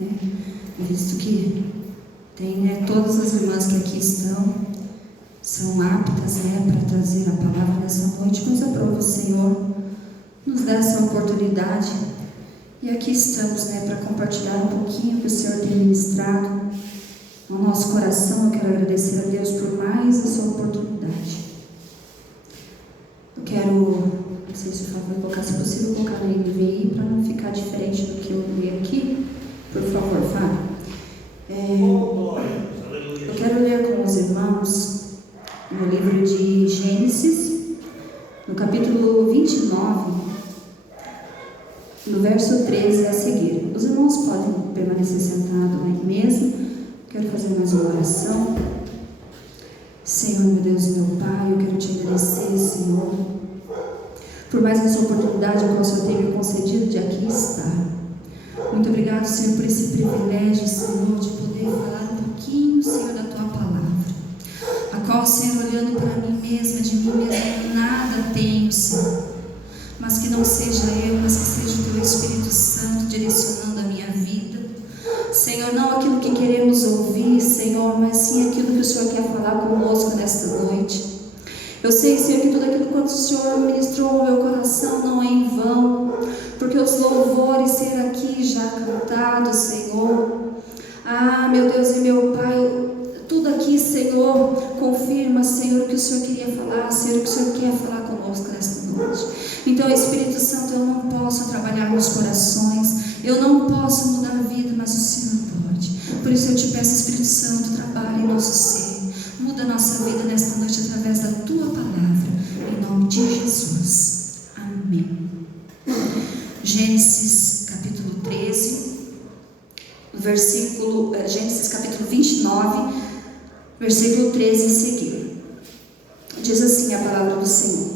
né? Visto que tem, né, todas as irmãs que aqui estão, são aptas, né, para trazer a palavra nessa noite. Nos aprova o Senhor, nos dá essa oportunidade. E aqui estamos, né, para compartilhar um pouquinho que o Senhor tem ministrado no nosso coração. Eu quero agradecer a Deus por mais essa oportunidade. Eu quero, não sei se o Fábio vai colocar, se possível, colocar na NVI para não ficar diferente do que eu li aqui. Por favor, Fábio. Eu quero ler com os irmãos no livro de Gênesis, no capítulo 29, no verso 13 a seguir. Os irmãos podem permanecer sentados aí mesmo. Quero fazer mais uma oração. Senhor, meu Deus e meu Pai, eu quero te agradecer, Senhor, por mais essa oportunidade que o Senhor tem me concedido de aqui estar. Muito obrigado, Senhor, por esse privilégio, Senhor, de poder falar um pouquinho, Senhor, da Tua palavra, a qual, Senhor, olhando para mim mesma, de mim mesma, nada tenho, Senhor, mas que não seja eu, mas que seja o Teu Espírito Santo direcionando a minha vida. Senhor, não aquilo que queremos ouvir, Senhor, mas sim aquilo que o Senhor quer falar conosco nesta noite. Eu sei, Senhor, que tudo aquilo que o Senhor ministrou no meu coração não é em vão, porque os louvores ser aqui já cantados, Senhor. Ah, meu Deus e meu Pai, tudo aqui, Senhor, confirma, Senhor, o que o Senhor queria falar, Senhor, o que o Senhor quer falar conosco nesta noite. Então, Espírito Santo, eu não posso trabalhar nos corações, eu não posso mudar a vida, mas o Senhor pode. Por isso eu te peço, Espírito Santo, trabalhe em nosso ser, muda a nossa vida nesta noite através da Tua palavra, em nome de Jesus. Amém. Gênesis capítulo 13, Gênesis capítulo 29, versículo 13 e seguir. Diz assim a palavra do Senhor: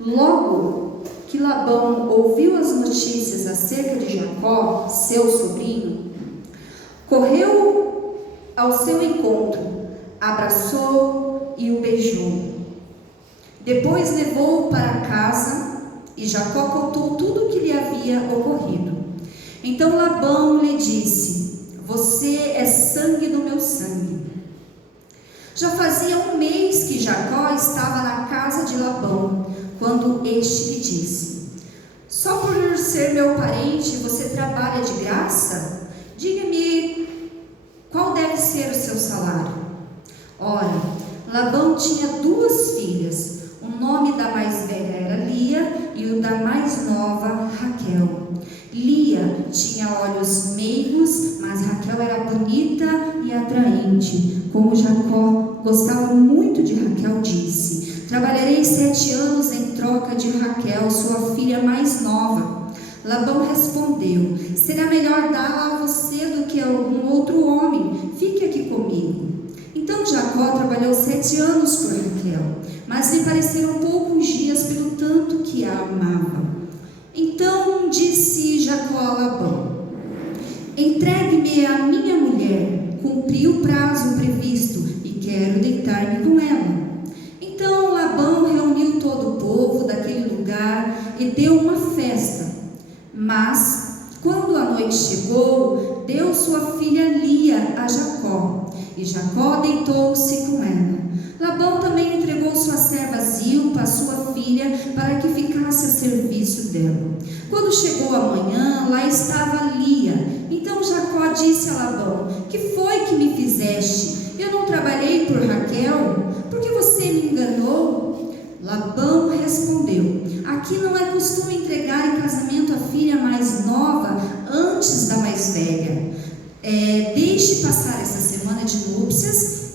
Logo que Labão ouviu as notícias acerca de Jacó, seu sobrinho, correu ao seu encontro, abraçou e o beijou. Depois levou-o para casa e Jacó contou tudo o que lhe havia ocorrido. Então Labão lhe disse: Você é sangue do meu sangue. Já fazia 1 mês que Jacó estava na casa de Labão, quando este lhe disse: Só por ser meu parente você trabalha de graça? Diga-me, qual deve ser o seu salário? Ora, Labão tinha 2 filhas. O nome da mais velha era Lia e o da mais nova, Raquel. Lia tinha olhos meigos, mas Raquel era bonita e atraente. Como Jacó gostava muito de Raquel, disse: Trabalharei 7 anos em troca de Raquel, sua filha mais nova. Labão respondeu: Será melhor dá-la a você do que a algum outro homem. Fique aqui comigo. Então Jacó trabalhou 7 anos por Raquel, mas lhe pareceram poucos dias pelo tanto que a amava. Então disse Jacó a Labão: Entregue-me a minha mulher, cumpri o prazo previsto e quero deitar-me com ela. Então Labão reuniu todo o povo daquele lugar e deu uma festa. Mas quando a noite chegou, deu sua filha Lia a Jacó, e Jacó deitou-se com ela. Labão também entregou sua serva Zilpa, sua filha, para que ficasse a serviço dela. Quando chegou a manhã, lá estava Lia. Então Jacó disse a Labão: Que foi que me fizeste? Eu não trabalhei por Raquel? Por que você me enganou? Labão respondeu: Aqui não é costume entregar em casamento a filha mais nova antes da mais velha. Deixe passar essa semana de núpcias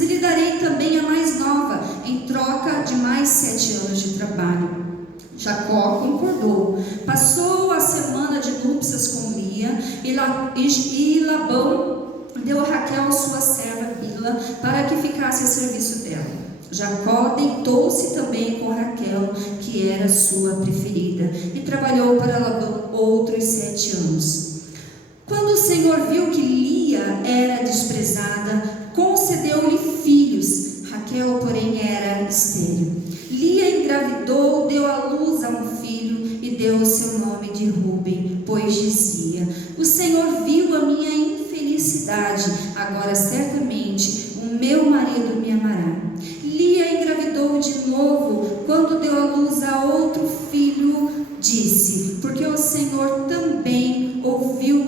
e lhe darei também a mais nova, em troca de mais 7 anos de trabalho. Jacó concordou. Passou a semana de núpcias com Lia, e Labão deu a Raquel sua serva Bila para que ficasse a serviço dela. Jacó deitou-se também com Raquel, que era sua preferida, e trabalhou para Labão outros 7 anos. Quando o Senhor viu que Lia era desprezada, concedeu-lhe filhos. Raquel, porém, era estéril. Lia engravidou, deu à luz a um filho e deu o seu nome de Ruben, pois dizia: o Senhor viu a minha infelicidade, agora certamente o meu marido me amará. Lia engravidou de novo, quando deu à luz a outro filho, disse: porque o Senhor também ouviu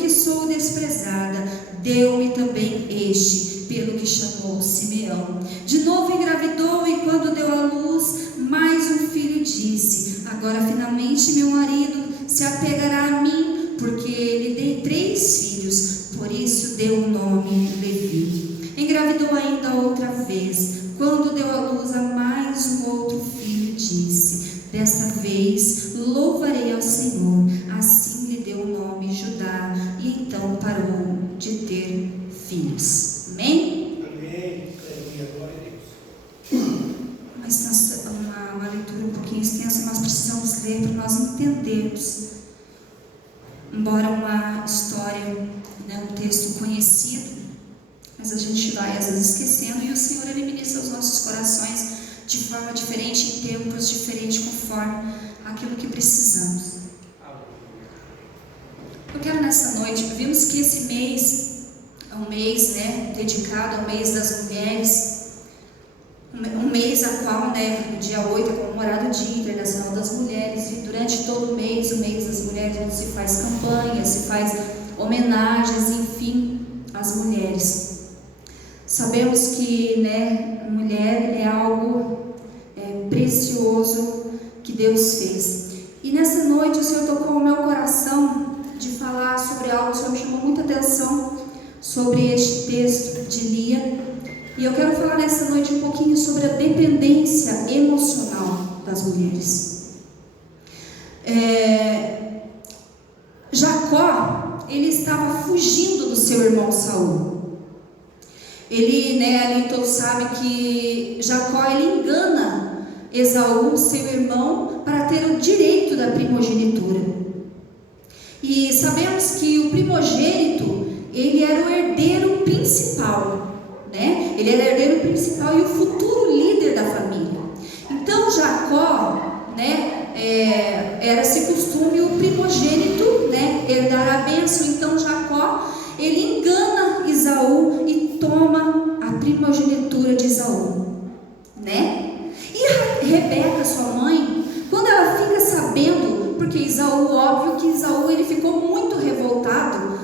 que sou desprezada, deu-me também este, pelo que chamou Simeão. De novo engravidou, e quando deu à luz mais um filho, disse: agora finalmente meu marido se apegará a mim, porque lhe dei 3 filhos, por isso deu o nome Levi. Engravidou ainda outra vez, quando deu à luz a mais um outro filho, disse: desta vez louvarei ao Senhor. Assim lhe deu o nome Judá, e então parou de ter filhos. Amém? Amém. Glória a Deus. Uma leitura um pouquinho extensa, nós precisamos ler para nós entendermos. Embora uma história, um texto conhecido, mas a gente vai às vezes esquecendo, e o Senhor ele ministra os nossos corações de forma diferente, em tempos diferentes, conforme aquilo que precisamos. Eu quero nessa noite, vimos que esse mês é um mês dedicado ao mês das mulheres, um mês a qual, no dia 8 é comemorado o Dia Internacional das Mulheres, e durante todo o mês das mulheres, onde se faz campanha, se faz homenagens, enfim, às mulheres. Sabemos que mulher é algo precioso que Deus fez. E nessa noite o Senhor tocou o meu coração de falar sobre algo. O Senhor me chamou muita atenção sobre este texto de Lia. E eu quero falar nessa noite um pouquinho sobre a dependência emocional das mulheres. Jacó, ele estava fugindo do seu irmão Saul. Ele, ali todos sabem que Jacó, ele engana Esaú, seu irmão, para ter o direito da primogenitura. E sabemos que o primogênito, ele era o herdeiro principal, Ele era o herdeiro principal e o futuro líder da família. Então Jacó, era-se costume o primogênito, herdar a bênção. Então Jacó, ele engana Esaú e toma a primogenitura de Esaú, E Rebeca, sua mãe, quando ela fica sabendo, porque Esaú, óbvio que Esaú ele ficou muito revoltado,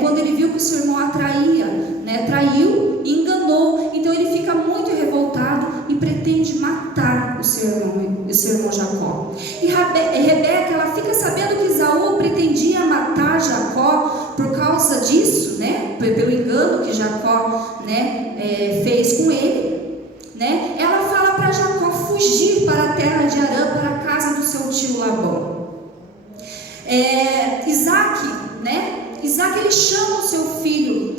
quando ele viu que o seu irmão a traiu e enganou. Então ele fica muito revoltado e pretende matar o seu irmão Jacó. E Rebeca, ela fica sabendo que Esaú pretendia matar Jacó por causa disso, pelo engano que Jacó fez com ele, Ela fala para Jacó fugir para a terra de Arã, para a casa do seu tio Labão. Isaac, ele chama o seu filho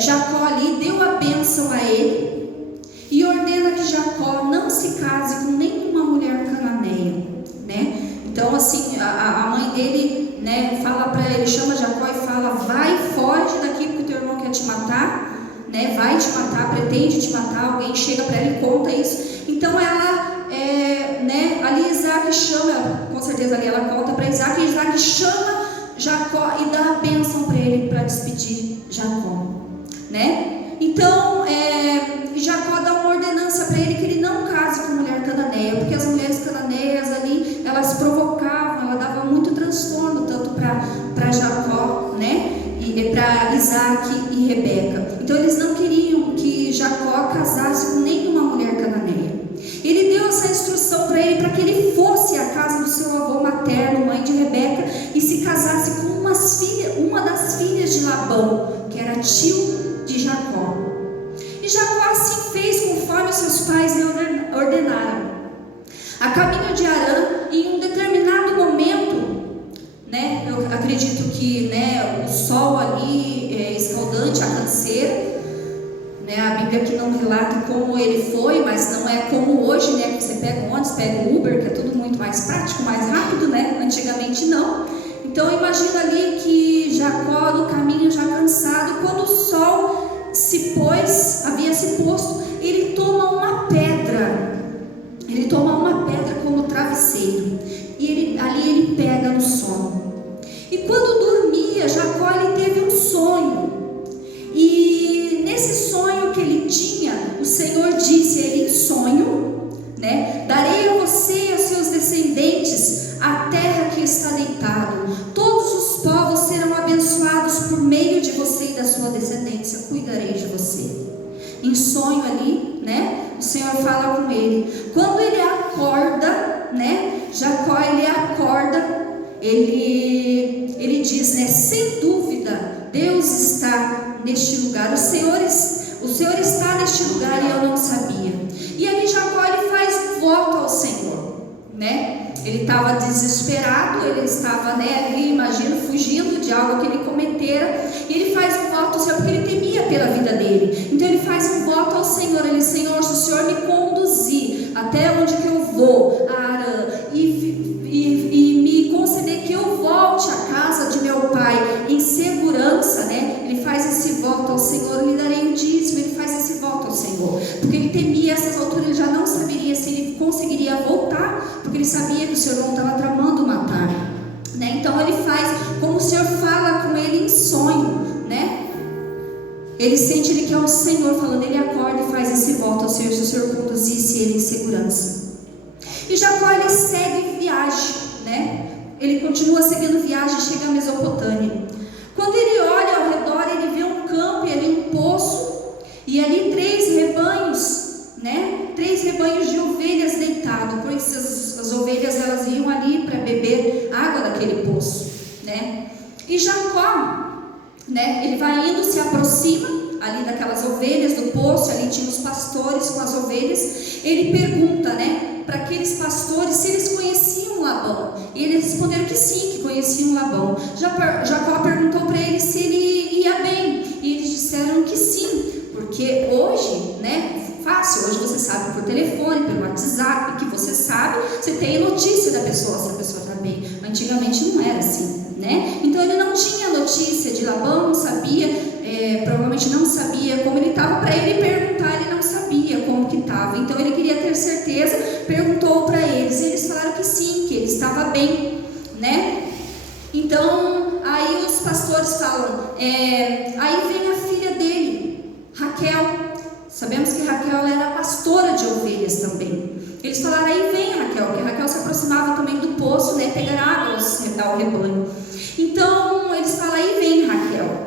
Jacó ali, deu a bênção a ele e ordena que Jacó não se case com nenhuma mulher cananeia, Então assim, a mãe dele, fala para ele, chama Jacó e fala: vai, foge daqui porque teu irmão quer te matar, vai te matar, pretende te matar. Alguém chega para ela e conta isso. Então ela, ali Isaac chama, com certeza ali ela conta para Isaac, e Isaac chama Jacó e dá a bênção para ele, para despedir Jacó, Então Jacó dá uma ordenança para ele que ele não case com mulher cananeia, porque as mulheres cananeias ali, elas provocavam, ela dava muito transtorno, tanto para Jacó, e para Isaac e Rebeca. Então eles não queriam que Jacó casasse com nenhuma mulher cananeia. Ele deu essa instrução para ele, para que ele fosse à casa do seu avô materno, mãe de Rebeca, e se casasse com uma das filhas de Labão, que era tio de Jacó. E Jacó assim fez conforme seus pais lhe ordenaram. A caminho de Arã, em um determinado momento, eu acredito que o sol ali escaldante, a canseira, a Bíblia aqui não relata como ele foi, mas não é como hoje, que você pega um ônibus, pega um Uber, que é tudo muito mais prático, mais rápido, Antigamente não. Então imagina ali que Jacó no caminho já cansado, quando o sol havia se posto, ele toma uma pedra como travesseiro, e ali ele pega no sono. E quando dormia, Jacó ele teve um sonho. E nesse sonho que ele tinha, o Senhor disse a ele em sonho, né? Darei a você e aos seus descendentes a terra que está deitado. Todos os povos serão abençoados por meio de você e da sua descendência. Cuidarei de você. Em sonho ali, né? O Senhor fala com ele. Quando ele acorda, né? Jacó ele acorda, ele diz, né? Sem dúvida, Deus está neste lugar. O Senhor está neste lugar e eu não sabia. E ali Jacó ele faz um voto ao Senhor, né? Ele estava desesperado, ele estava, né, ali, imagino, fugindo de algo que ele cometera. E ele faz um voto ao Senhor, porque ele temia pela vida dele. Então ele faz um voto ao Senhor. Ele, Senhor, se o Senhor me conduzir até onde que eu vou, a Arã, e me conceder que eu volte à casa de meu pai em segurança, né? Ele faz esse voto ao Senhor, lhe darei o dízimo. Ele faz esse voto ao Senhor, porque ele temia, a essas alturas ele já não saberia se ele conseguiria voltar, porque ele sabia que o Senhor não estava tramando matar, né? Então ele faz como o Senhor fala com ele em sonho, né? Ele sente ele que é o Senhor falando, ele acorda e faz esse voto ao Senhor, se o Senhor conduzisse ele em segurança. E Jacó ele segue viagem, né? Ele continua seguindo viagem, chega a Mesopotâmia. Quando ele olha ao redor, ele vê um campo e ali um poço, e ali 3 rebanhos, né? 3 rebanhos de ovelhas deitados, pois as ovelhas elas iam ali para beber água daquele poço, né? E Jacó, né? Ele vai indo, se aproxima ali daquelas ovelhas do poço, ali tinha os pastores com as ovelhas. Ele pergunta, né, para aqueles pastores se eles conheciam Labão, e eles responderam que sim, que conheciam Labão. Jacó perguntou para eles se ele ia bem, e eles disseram que sim, porque hoje, né, fácil, hoje você sabe por telefone, pelo WhatsApp, que você sabe, você tem notícia da pessoa, se a pessoa está bem. Antigamente não era assim, né? Então ele não tinha notícia de Labão, não sabia, provavelmente não sabia como ele estava. Para ele perguntar, ele não sabia como que estava. Então ele queria ter certeza, perguntou para eles, e eles falaram que sim, que ele estava bem, né? Então aí os pastores falam, aí vem a filha dele, Raquel. Sabemos que Raquel era pastora de ovelhas também. Eles falaram, aí vem Raquel, porque Raquel se aproximava também do poço, né, pegar água ao rebanho. Então eles falam, aí vem Raquel.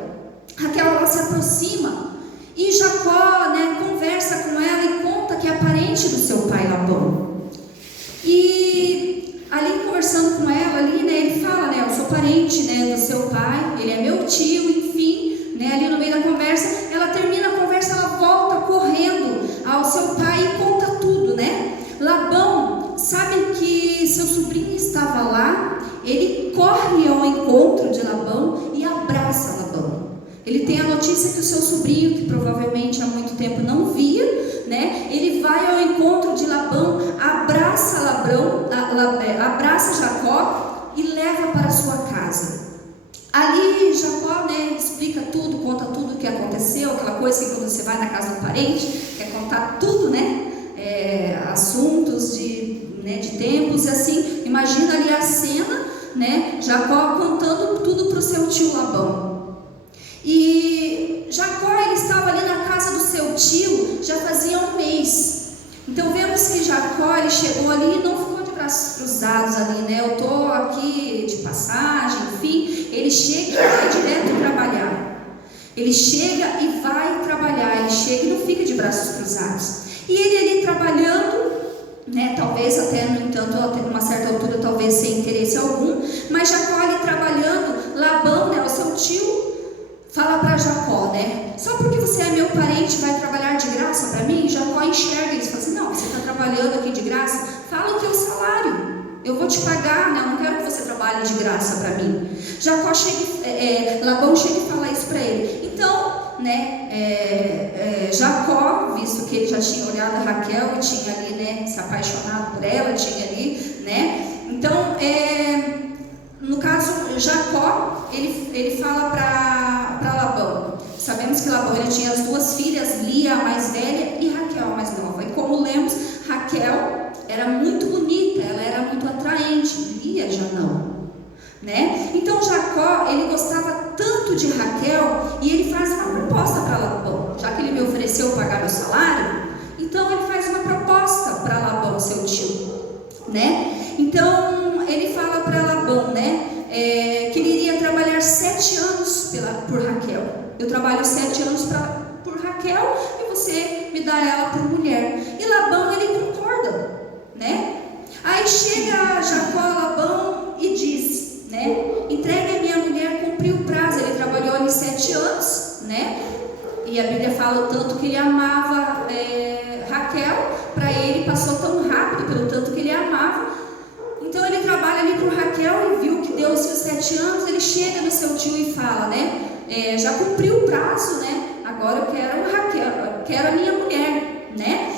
Raquel ela se aproxima e Jacó, né, conversa com ela e conta que é parente do seu pai Labão. E ali conversando com ela, ali, né, ele fala, né, eu sou parente, né, do seu pai, ele é meu tio, enfim, né, ali no meio da conversa, ela termina a conversa, ela volta correndo ao seu pai e conta tudo, né? Labão sabe que seu sobrinho estava lá, ele corre ao encontro de Labão e abraça Labão. Ele tem a notícia que o seu sobrinho, que provavelmente há muito tempo não via, né? Ele vai ao encontro de Labão, abraça Jacó e leva para sua casa. Ali Jacó, né, explica tudo, conta tudo o que aconteceu, aquela coisa que quando você vai na casa do parente, quer contar tudo, né? Assuntos de tempos e assim. Imagina ali a cena, né? Jacó contando tudo para o seu tio Labão. E Jacó ele estava ali na casa do seu tio já fazia um mês. Então vemos que Jacó ele chegou ali e não ficou de braços cruzados ali, né? Eu estou aqui de passagem, enfim. Ele chega e vai direto trabalhar. Ele chega e vai trabalhar. Ele chega e não fica de braços cruzados. E ele ali trabalhando, né? Talvez até, no entanto, até uma certa altura, talvez sem interesse algum. Mas Jacó ali trabalhando, Labão, né? O seu tio, fala para Jacó, né? Só porque você é meu parente, vai trabalhar de graça para mim? Jacó enxerga isso e fala assim, não, você está trabalhando aqui de graça? Fala o teu salário. Eu vou te pagar, né? Eu não quero que você trabalhe de graça para mim. Jacó chega, Labão chega e fala isso para ele. Então, né, Jacó, visto que ele já tinha olhado a Raquel e tinha ali, né, se apaixonado por ela, tinha ali, né? Então, no caso, Jacó, ele fala para Labão. Sabemos que Labão ele tinha as 2 filhas, Lia, a mais velha, e Raquel, a mais nova. E como lemos, Raquel era muito bonita, ela era muito atraente, Lia já não. né? Então Jacó, ele gostava tanto de Raquel e ele faz uma proposta para Labão. Já que ele me ofereceu pagar meu salário, então ele faz uma proposta para Labão, seu tio, né? Então ele fala para Labão, né, que ele iria trabalhar 7 anos por Raquel. Eu trabalho 7 anos por Raquel e você me dá ela por mulher. E Labão, ele concorda, né? Aí chega Jacó a Labão e diz, né, entregue a minha mulher, cumpriu o prazo. Ele trabalhou ali 7 anos, né? E a Bíblia fala o tanto que ele amava Raquel. Para ele passou tão rápido pelo tanto que ele amava. Então ele trabalha ali por Raquel e viu que deu os seus 7 anos. Ele chega no seu tio e fala, né, já cumpriu o prazo, né? Agora eu quero Raquel, eu quero a minha mulher, né?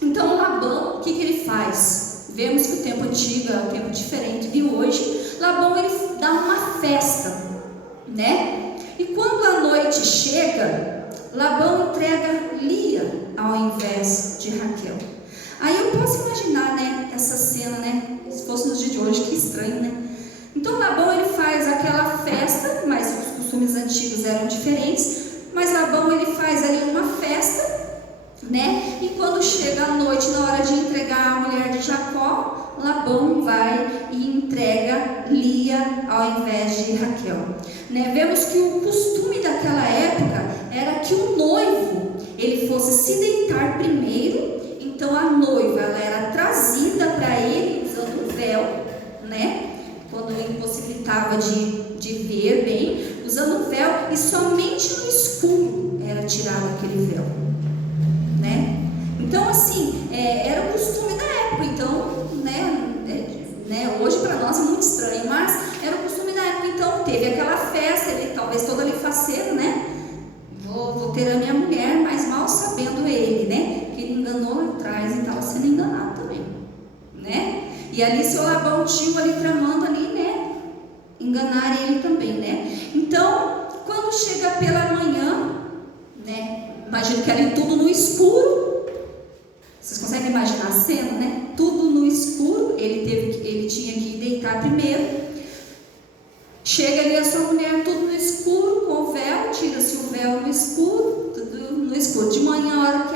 Então Labão, o que ele faz? Vemos que o tempo antigo é um tempo diferente de hoje. Labão, ele dá uma festa, né? E quando a noite chega, Labão entrega Lia ao invés de Raquel. Aí eu posso imaginar, né, essa cena, né? Se fosse nos dias de hoje, que estranho, né? Então Labão, ele faz aquela festa, mas os costumes antigos eram diferentes. Mas Labão, ele faz ali uma festa, né? E quando chega a noite, na hora de entregar a mulher de Jacó, Labão vai e entrega Lia ao invés de Raquel, né? Vemos que o costume daquela época era que o noivo, ele fosse se deitar primeiro. Então a noiva, ela era trazida para ele usando um véu, né? Quando ele impossibilitava de ver bem, usando um véu, e somente no escuro era tirado aquele véu, né? Então assim, era o costume da época. Então, né, hoje para nós é muito estranho, mas era o costume da época. Então teve aquela festa, ele talvez todo ali faceiro, né? Vou ter a minha mulher, mas mal sabendo ele, né, que ele enganou lá atrás e estava sendo enganado também, né? E ali seu Labão tio ali tramando ali, né, enganar ele também, né? Então, quando chega pela manhã, né, imagino que ali tudo no escuro. Vocês conseguem imaginar a cena, né? Tudo no escuro. Ele tinha que deitar primeiro. Chega ali a sua mulher, tudo no escuro, com o véu, tira-se o véu no escuro, tudo no escuro. De manhã, a hora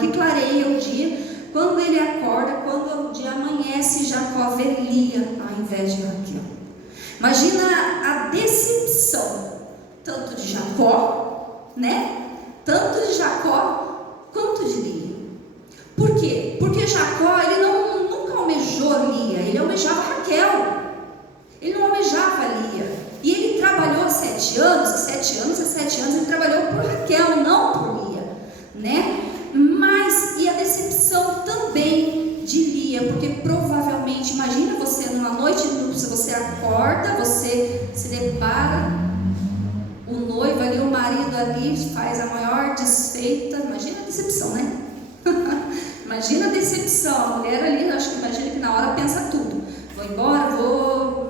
que clareia o dia, quando ele acorda, quando o dia amanhece, Jacó vê Lia ao invés de Raquel. Imagina a decepção, tanto de Jacó, né? Tanto de Jacó quanto de Lia. Por quê? Porque Jacó, ele nunca almejou Lia, ele almejava Raquel. Ele não almejava Lia. E ele trabalhou 7 anos, 7 anos e 7 anos, ele trabalhou por Raquel, não por Lia, né? Mas, e a decepção também de Lia, porque provavelmente, imagina você numa noite de núpcias, você acorda, você se depara, o noivo ali, o marido ali, faz a maior desfeita. Imagina a decepção, né? Imagina a decepção, a mulher ali, acho que imagina que na hora pensa tudo. Vou embora,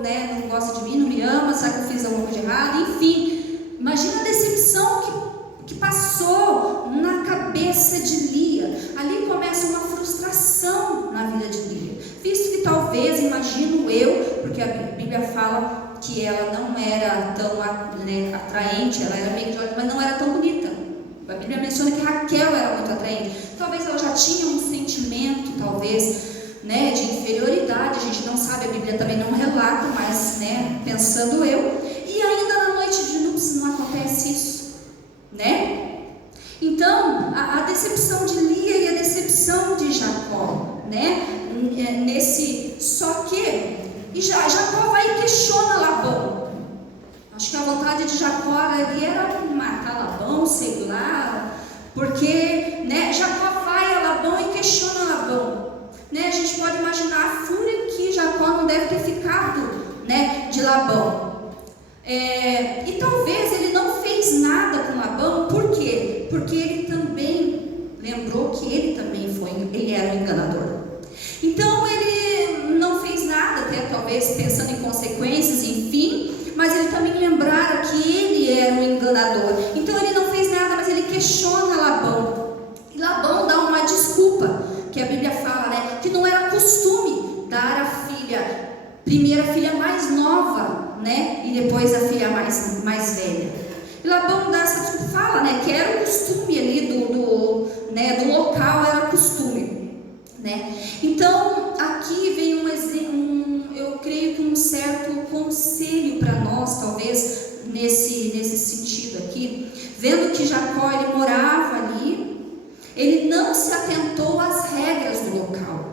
né, não gosta de mim, não me ama, será que eu fiz alguma coisa de errado? Enfim, imagina a decepção que passou na cabeça de Lia. Ali começa uma frustração na vida de Lia, visto que talvez, imagino eu, porque a Bíblia fala que ela não era tão, né, atraente, ela era meio de olho, mas não era tão bonita. A Bíblia menciona que Raquel era muito atraente. Talvez ela já tinha um sentimento, talvez, né, de inferioridade. A gente não sabe, a Bíblia também não relata, mas, né, pensando eu. E ainda na noite de núpcias não acontece isso, né? Então, a decepção de Lia e a decepção de Jacó, né? Só que, Jacó vai e questiona Labão. Acho que a vontade de Jacó ali era matar Labão, sei lá, porque, né, Jacó vai a Labão e questiona Labão, né? A gente pode imaginar a fúria que Jacó não deve ter ficado, né, de Labão. E talvez ele não fez nada com Labão. Por quê? Porque ele também lembrou que ele era um enganador. Então ele não fez nada, até talvez pensando em consequências, enfim, mas ele também lembrara que ele era um enganador. Então ele não fez nada, mas ele questiona Labão. E Labão dá uma desculpa, que a Bíblia fala, né, que não era costume dar a filha primeiro a filha mais nova, né? E depois a filha mais velha. E Labão fala, né, que era o costume ali do local, era costume, né? Então aqui vem um exemplo, eu creio que um certo conselho para nós, talvez nesse sentido aqui, vendo que Jacó ele morava ali, ele não se atentou às regras do local.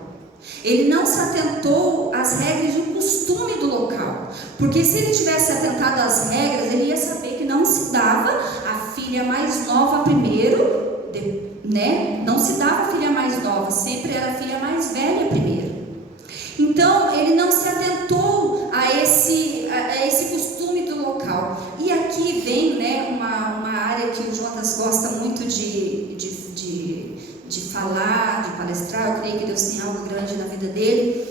Ele não se atentou às regras do costume do local, porque se ele tivesse atentado às regras, ele ia saber que não se dava a filha mais nova primeiro, né? Não se dava a filha mais nova, sempre era a filha mais velha primeiro. Então ele não se atentou a esse costume do local. E aqui vem, né, uma área que o Jonas gosta muito de falar, de palestrar. Eu creio que Deus tem algo grande na vida dele,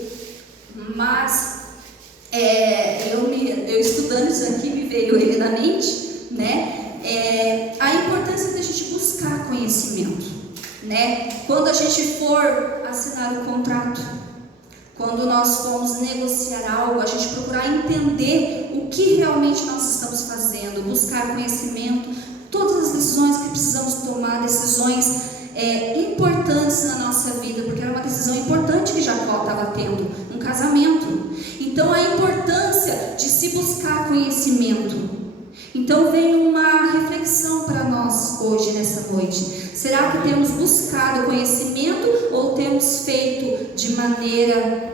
mas eu estudando isso aqui me veio ele na mente, né, a importância da gente buscar conhecimento, né, quando a gente for assinar um contrato, quando nós formos negociar algo, a gente procurar entender o que realmente nós estamos fazendo, buscar conhecimento, todas as decisões que precisamos tomar, decisões importantes na nossa vida, porque era uma decisão importante que Jacó estava tendo, um casamento. Então a importância de se buscar conhecimento. Então vem uma reflexão para nós hoje, nessa noite. Será que temos buscado conhecimento ou temos feito de maneira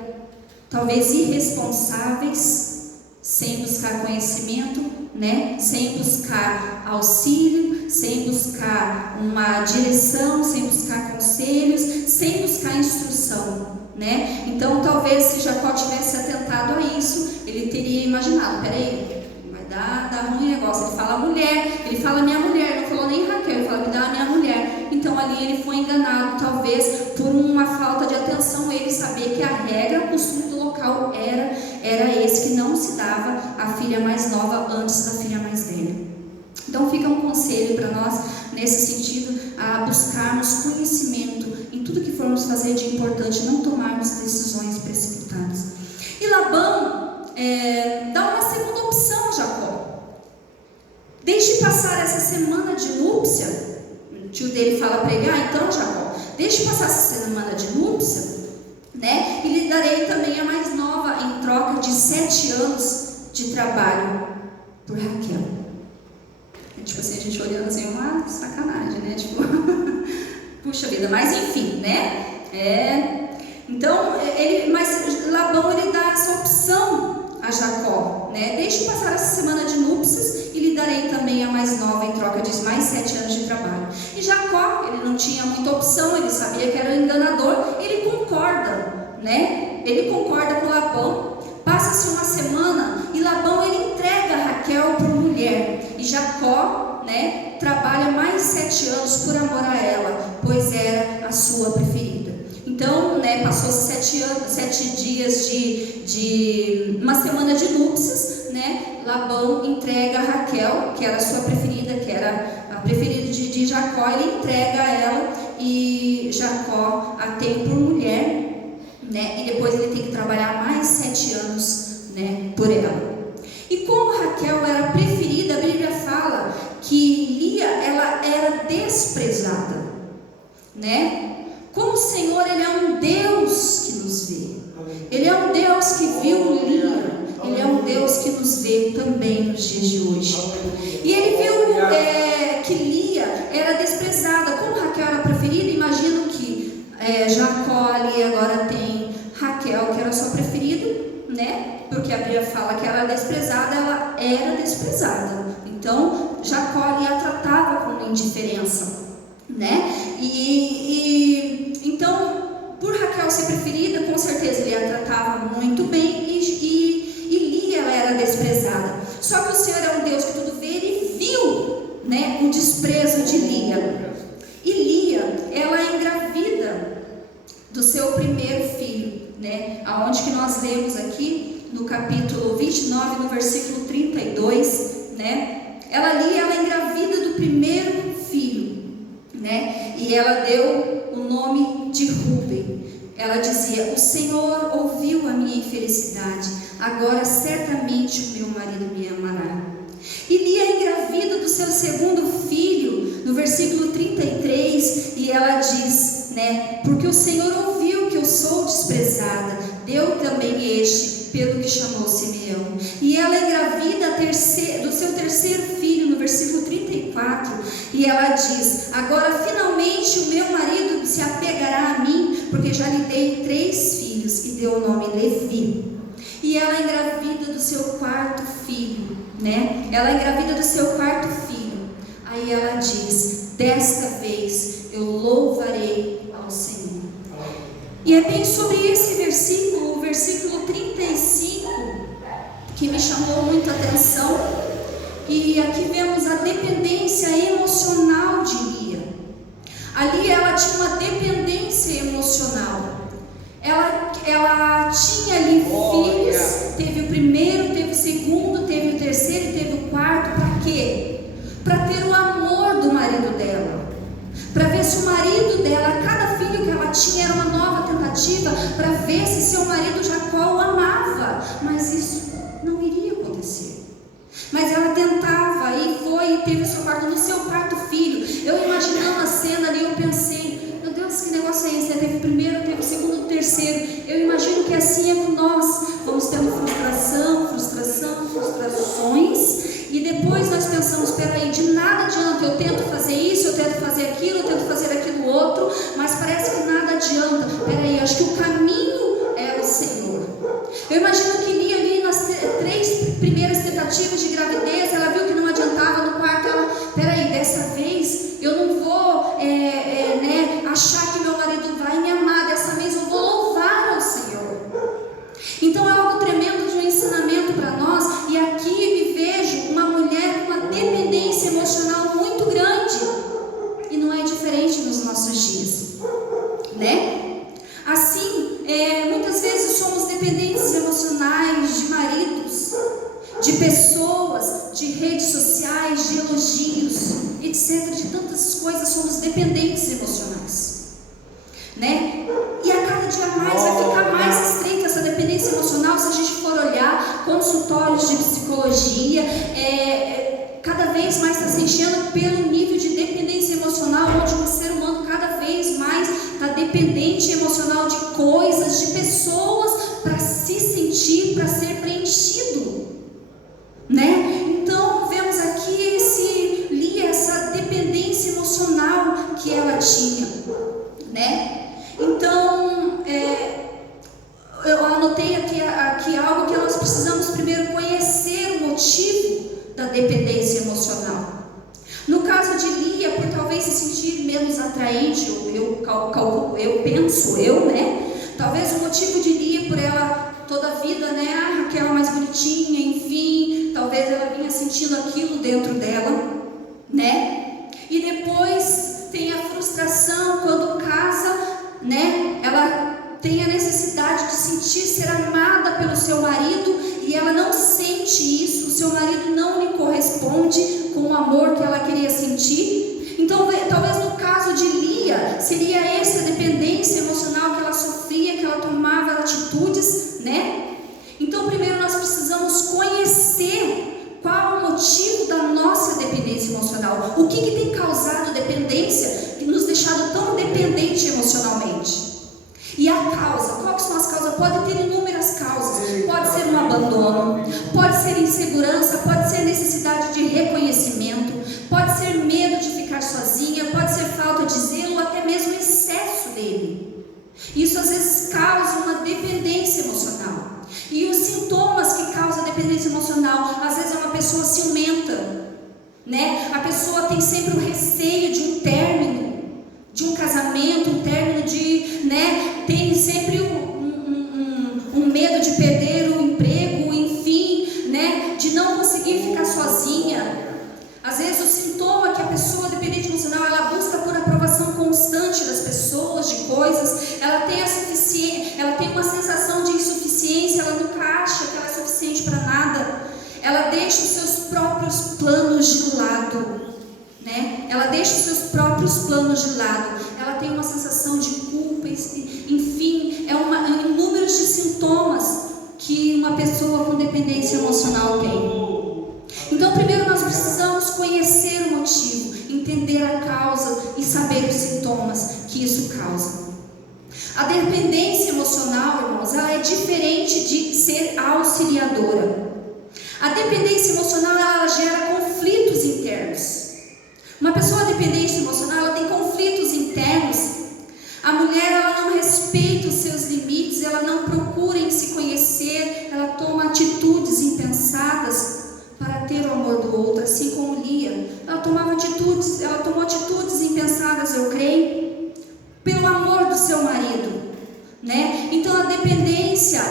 talvez irresponsáveis, sem buscar conhecimento, né? Sem buscar auxílio, sem buscar uma direção, sem buscar conselhos, sem buscar instrução, né? Então talvez se Jacó tivesse atentado a isso, ele teria imaginado, peraí, vai dar ruim negócio. Ele fala mulher, ele fala minha mulher, não falou nem Raquel, ele fala me dá a minha mulher. Então ali ele foi enganado, talvez por uma falta de atenção, ele saber que a regra, o costume do local era esse, que não se dava a filha mais nova antes da filha mais velha. Então fica um conselho para nós nesse sentido, a buscarmos conhecimento em tudo que formos fazer de importante, não tomarmos decisões precipitadas. E Labão dá uma segunda opção a Jacó: deixe passar essa semana de núpcia. O tio dele fala para ele: então Jacó, deixe passar essa semana de núpcia, né? E lhe darei também a mais nova em troca de 7 anos de trabalho por Raquel. Tipo assim, a gente olhando assim, uma sacanagem, né? Tipo, puxa vida, mas enfim, né? Então, mas Labão ele dá essa opção a Jacó, né? Deixe passar essa semana de núpcias e lhe darei também a mais nova em troca de mais 7 anos de trabalho. E Jacó, ele não tinha muita opção, ele sabia que era um enganador, ele concorda, né? Ele concorda com Labão. Passa-se uma semana e Labão ele entrega Raquel por mulher. E Jacó, né, trabalha mais 7 anos por amor a ela, pois era a sua preferida. Então, né, passou 7 dias de uma semana de núpcias, né? Labão entrega Raquel, que era a sua preferida, que era a preferida de Jacó, ele entrega ela e Jacó a tem por mulher. Né? E depois ele tem que trabalhar mais 7 anos, né, por ela. E como Raquel era preferida, a Bíblia fala que Lia ela era desprezada, né? Como o Senhor ele é um Deus que nos vê, ele é um Deus que viu Lia, ele é um Deus que nos vê também nos dias de hoje. E ele viu que Lia era desprezada. Como Raquel era preferida, imagino que Jacó ali agora tem Raquel, que era a sua preferida, né? Porque a Bíblia fala que ela era desprezada, ela era desprezada. Então Jacó ali a tratava com indiferença, né? Então, por Raquel ser preferida, com certeza ele a tratava muito bem e Lia ela era desprezada. Só que o Senhor é um Deus que tudo vê, ele viu, né, o desprezo de Lia. E Lia, ela engravida do seu primeiro filho, né? Aonde que nós lemos aqui no capítulo 29, no versículo 32, né? Ela engravida do primeiro filho, né? E ela deu o nome de Rúben. Ela dizia: o Senhor ouviu a minha infelicidade, agora certamente o meu marido me amará. E Lia engravida do seu segundo filho, no versículo 33, e ela diz, né, porque o Senhor ouviu que eu sou desprezada, deu também este, pelo que chamou Simeão. E ela engravida do seu terceiro filho, no versículo 34, e ela diz, agora finalmente o meu marido se apegará a mim, porque já lhe dei 3 filhos, e deu o nome Levi. E ela engravida do seu quarto filho, né? Ela engravida do seu quarto filho. Aí ela diz, desta vez eu louvarei ao Senhor. E é bem sobre esse versículo, o versículo 35, que me chamou muito a atenção. E aqui vemos a dependência emocional de Lia. Ali ela tinha uma dependência emocional. Ela tinha ali filhos, teve o primeiro, teve o segundo, teve o terceiro e teve o quarto. Para quê? Para ter o amor do marido dela, para ver se o marido dela, cada filho que ela tinha era uma nova tentativa para ver se seu marido Jacó o amava, mas isso não iria acontecer. Mas ela tentava e foi e teve o seu quarto, no seu quarto filho. Eu imaginando a cena ali, eu pensei, meu Deus, que negócio é esse? Teve o primeiro, teve o segundo, o terceiro. Eu imagino que assim é com nós, vamos tendo frustrações, e depois nós pensamos, peraí, de nada adianta, eu tento fazer isso, eu tento fazer aquilo, eu tento fazer aquilo outro, mas parece que nada adianta. Peraí, acho que o caminho é o Senhor. Eu imagino que Lia ali nas 3 primeiras tentativas de gravidez, ela viu que não adiantava, no quarto ela, peraí, dessa vez eu não vou achar que meu marido vai me amar, dessa vez eu vou louvar ao Senhor. Então é algo tremendo de um ensinamento para nós, e aqui me vejo uma mulher com uma dependência emocional muito grande, e não é diferente nos nossos dias, né? Assim, muitas vezes somos dependentes emocionais de maridos, de pessoas, de redes sociais, de elogios, etc. De tantas coisas somos dependentes emocionais, né? E a cada dia mais vai ficar mais estreita essa dependência emocional. Se a gente for olhar consultórios de psicologia, cada vez mais está se enchendo pelo nível de dependência emocional, onde o ser humano cada vez mais está dependente emocional de coisas, de pessoas, para se sentir, para ser preenchido, né? Então vemos aqui essa dependência emocional que ela tinha, né? Então eu anotei aqui algo que nós precisamos primeiro conhecer o motivo da dependência emocional. No caso de Lia, por talvez se sentir menos atraente, eu penso, né? Talvez o motivo de Lia, por ela toda a vida, né? A Raquel mais bonitinha, enfim, talvez ela vinha sentindo aquilo dentro dela, né? E depois tem a frustração quando casa, né? Ela tem a necessidade de sentir ser amada pelo seu marido, e ela não sente isso, o seu marido não lhe corresponde com o amor que ela queria sentir. Então talvez no caso de Lia seria essa dependência emocional que ela sofria, que ela tomava atitudes, né? Então primeiro nós precisamos conhecer qual o motivo da nossa dependência emocional, o que tem causado dependência e nos deixado tão dependentes emocionalmente. E a causa, quais são as causas? Pode ter inúmeras causas. Pode ser um abandono, pode ser insegurança, pode ser necessidade de reconhecimento, pode ser medo de ficar sozinha, pode ser falta de zelo, até mesmo excesso dele. Isso às vezes causa uma dependência emocional. E os sintomas que causam dependência emocional, às vezes é uma pessoa ciumenta, né? A pessoa tem sempre o receio de um término, de um casamento, um término de, né? Tem sempre um medo de perder o emprego, enfim, né? De não conseguir ficar sozinha. Às vezes o sintoma que a pessoa dependente emocional, ela busca por aprovação constante das pessoas, de coisas, ela tem uma sensação de insuficiência, ela nunca acha que ela é suficiente para nada, ela deixa os seus próprios planos de lado, né? Ela deixa os seus próprios planos de lado, ela tem uma sensação de culpa, enfim, inúmeros de sintomas que uma pessoa com dependência emocional tem. Então, primeiro nós precisamos conhecer o motivo, entender a causa e saber os sintomas que isso causa. A dependência emocional, irmãos, ela é diferente de ser auxiliadora. A dependência emocional, ela gera conflitos internos. Uma pessoa dependente emocional, ela tem conflitos internos. A mulher, ela não respeita os seus limites, ela não procura em se conhecer, ela toma atitudes impensadas para ter o amor do outro, assim como Lia. Ela tomou atitudes impensadas, eu creio, pelo amor do seu marido, né? Então a dependência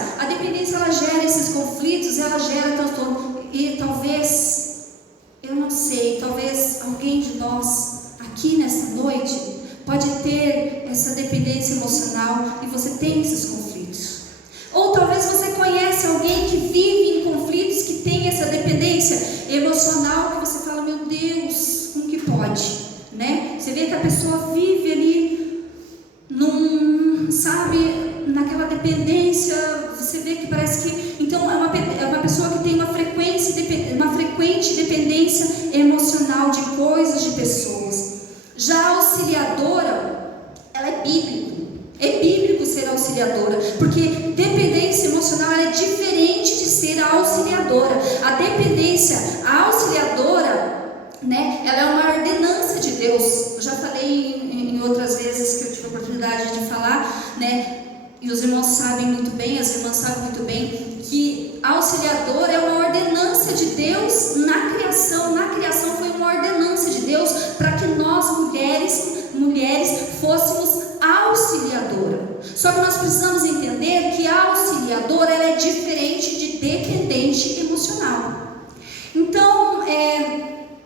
ela gera esses conflitos, ela gera transtorno. E talvez, eu não sei, talvez alguém de nós aqui nessa noite pode ter essa dependência emocional e você tem esses conflitos. Ou talvez você conhece alguém que vive em conflitos, que tem essa dependência emocional, que você fala, meu Deus, como que pode, né? Você vê que a pessoa vive ali naquela dependência, você vê que parece que, então é uma pessoa que tem uma frequente dependência emocional de coisas, de pessoas. Já a auxiliadora, ela é bíblico ser auxiliadora, porque dependência emocional é diferente de ser a auxiliadora. A auxiliadora, né, ela é uma ordenança de Deus. Eu já falei em outras vezes que eu tive a oportunidade de falar, né, e os irmãos sabem muito bem, as irmãs sabem muito bem, que a auxiliadora é uma ordenança de Deus na criação. Na criação foi uma ordenança de Deus para que nós, mulheres fôssemos auxiliadora. Só que nós precisamos entender que a auxiliadora ela é diferente de dependente emocional. Então,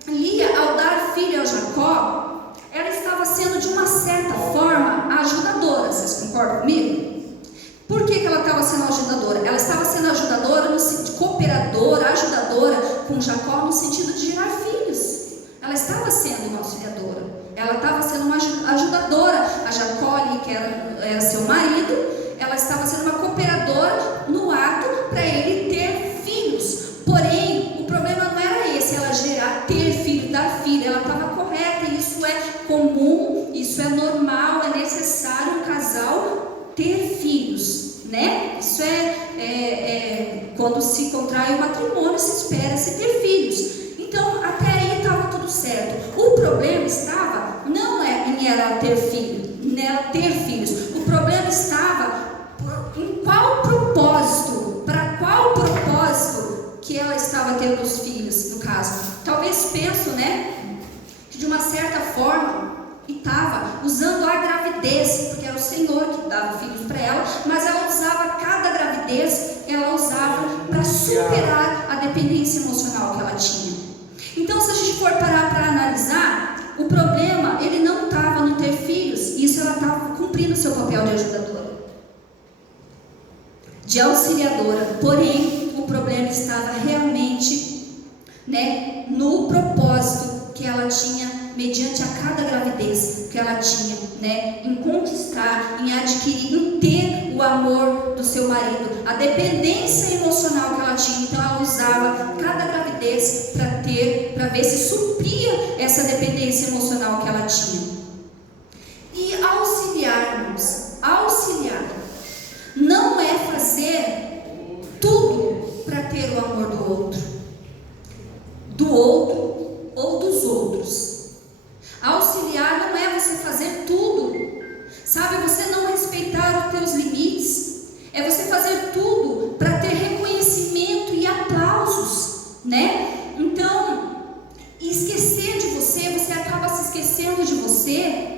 Lia, ao dar filho a Jacó, ela estava sendo de uma certa forma ajudadora. Vocês concordam comigo? Por que ela estava sendo ajudadora? Ela estava sendo ajudadora, cooperadora, ajudadora com Jacó no sentido de gerar filhos. Ela estava sendo uma auxiliadora. Ela estava sendo uma ajudadora a Jacó ali, que era seu marido. Ela estava sendo uma cooperadora no ato para ele ter filhos. Porém, o problema não era esse, ela ter filho, dar filho. Ela estava correta, e isso é comum, isso é normal, é necessário um casal ter filhos, né? Isso quando se contrai o matrimônio, se espera-se ter filhos. Então, até aí estava tudo certo. O problema estava, não em ela ter filhos. O problema estava em qual propósito, para qual propósito que ela estava tendo os filhos, no caso. Talvez penso, né, que de uma certa forma, estava usando a gravidez, porque era o Senhor que dava filhos para ela, mas ela usava cada gravidez, ela usava para superar a dependência emocional que ela tinha. Então, se a gente for parar para analisar, o problema, ele não estava no ter filhos, isso ela estava cumprindo o seu papel de ajudadora, de auxiliadora, porém, o problema estava realmente, né, no propósito que ela tinha, mediante a cada gravidez que ela tinha, né, em conquistar, em adquirir, em ter o amor do seu marido, a dependência emocional que ela tinha. Então ela usava cada gravidez para ver se supria essa dependência emocional que ela tinha. E auxiliar, irmãos, não é fazer tudo para ter o amor do outro ou dos outros. Auxiliar não é você fazer tudo, sabe? Você não respeitar os teus limites, é você fazer tudo para ter reconhecimento e aplausos, né? Então, esquecer de você acaba se esquecendo de você,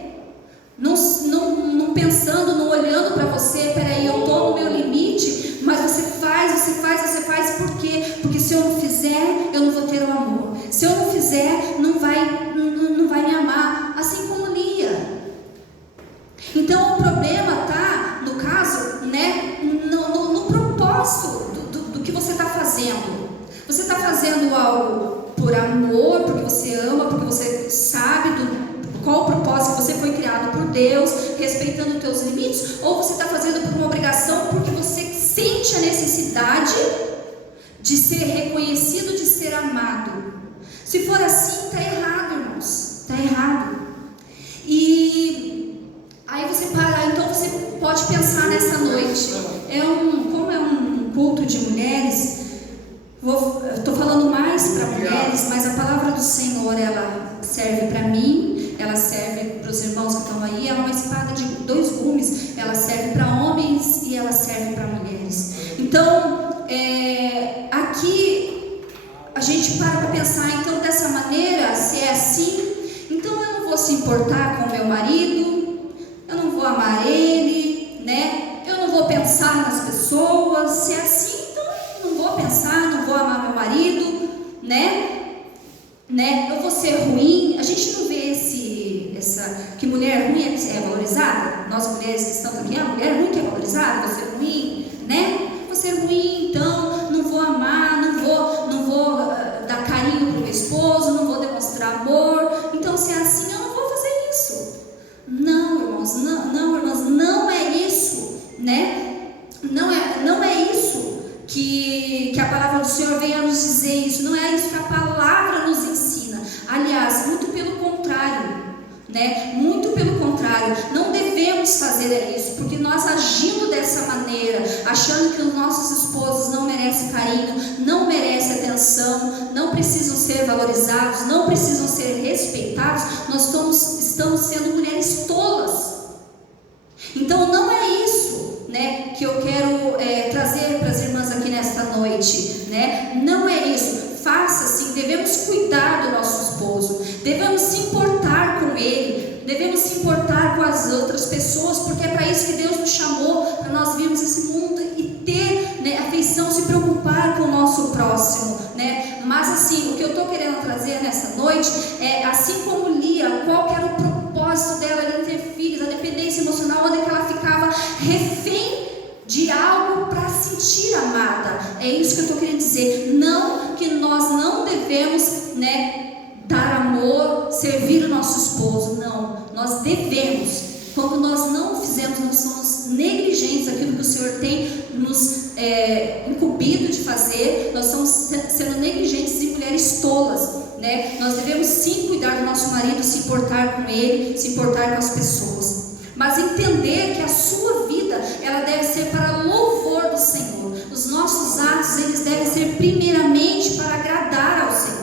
não pensando, não olhando para você. Peraí, eu estou no meu limite, mas você faz, por quê? Porque se eu não fizer, eu não vou ter o amor. Se eu não fizer, não vai me amar, assim como Lia. Então o problema está, no caso, né, no propósito do que você está fazendo. Você está fazendo algo por amor, porque você ama, porque você sabe qual o propósito, que você foi criado por Deus, respeitando os teus limites, ou você está fazendo por uma obrigação, porque você sente sente a necessidade de ser reconhecido, de ser amado. Se for assim, está errado, irmãos. Está errado. E aí você para, então você pode pensar nessa noite. Como é um culto de mulheres, estou falando mais para mulheres, mas a palavra do Senhor, ela serve para mim, ela serve para os irmãos que estão aí, ela é uma espada de 2 gumes, ela serve para homens e ela serve para mulheres. Então, aqui a gente para pensar, então, dessa maneira, se é assim, então eu não vou se importar com o meu marido, eu não vou amar ele, né? Eu não vou pensar nas pessoas. Se é assim, então não vou pensar, não vou amar meu marido, né? Eu vou ser ruim. A gente não vê que mulher ruim é valorizada. Nós mulheres que estamos aqui, a mulher ruim que é valorizada, vou ser ruim, né? Vou ser ruim, então não vou amar, não vou dar carinho para o meu esposo, não vou demonstrar amor. Então, se é assim, eu não vou fazer isso. Não, irmãos, não é isso, né? Não é isso que a palavra do Senhor vem a nos dizer isso. Não é isso que a palavra nos ensina. Aliás, muito pelo contrário, né? Muito pelo contrário. Não devemos fazer isso, porque nós agindo dessa maneira, achando que os nossos esposos não merecem carinho, não merecem atenção, não precisam ser valorizados, não precisam ser respeitados, nós estamos sendo mulheres tolas. Então não é isso, né, que eu quero trazer para as irmãs aqui nesta noite, né? Não é isso. Faça assim, devemos cuidar do nosso esposo, devemos se importar com ele, devemos se importar com as outras pessoas, porque é para isso que Deus nos chamou, para nós virmos esse mundo e ter, né, afeição, se preocupar com o nosso próximo, né? Mas assim, o que eu estou querendo trazer nessa noite é, assim como Lia, qual que era o propósito dela de ter filhos, a dependência emocional, onde ela ficava refém de algo para sentir amada. É isso que eu estou querendo dizer. Não que nós não devemos, né, dar amor, servir o nosso esposo. Não, nós devemos. Quando nós não fizermos, nós somos negligentes daquilo que o Senhor tem nos incumbido de fazer. Nós estamos sendo negligentes e mulheres tolas, né? Nós devemos sim cuidar do nosso marido, se importar com ele, se importar com as pessoas, mas entender que a sua vida, ela deve ser para louvor do Senhor. Os nossos atos, eles devem ser primeiramente para agradar ao Senhor.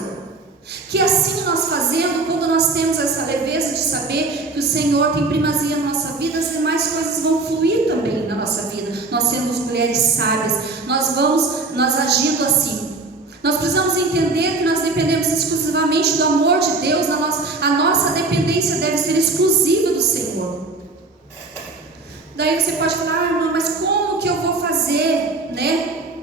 Que assim nós fazendo, quando nós temos essa leveza de saber que o Senhor tem primazia na nossa vida, as demais coisas vão fluir também na nossa vida. Nós sermos mulheres sábias, nós agindo assim. Nós precisamos entender que nós dependemos exclusivamente do amor de Deus. A nossa dependência deve ser exclusiva do Senhor. Daí você pode falar, irmã, mas como que eu vou fazer, né,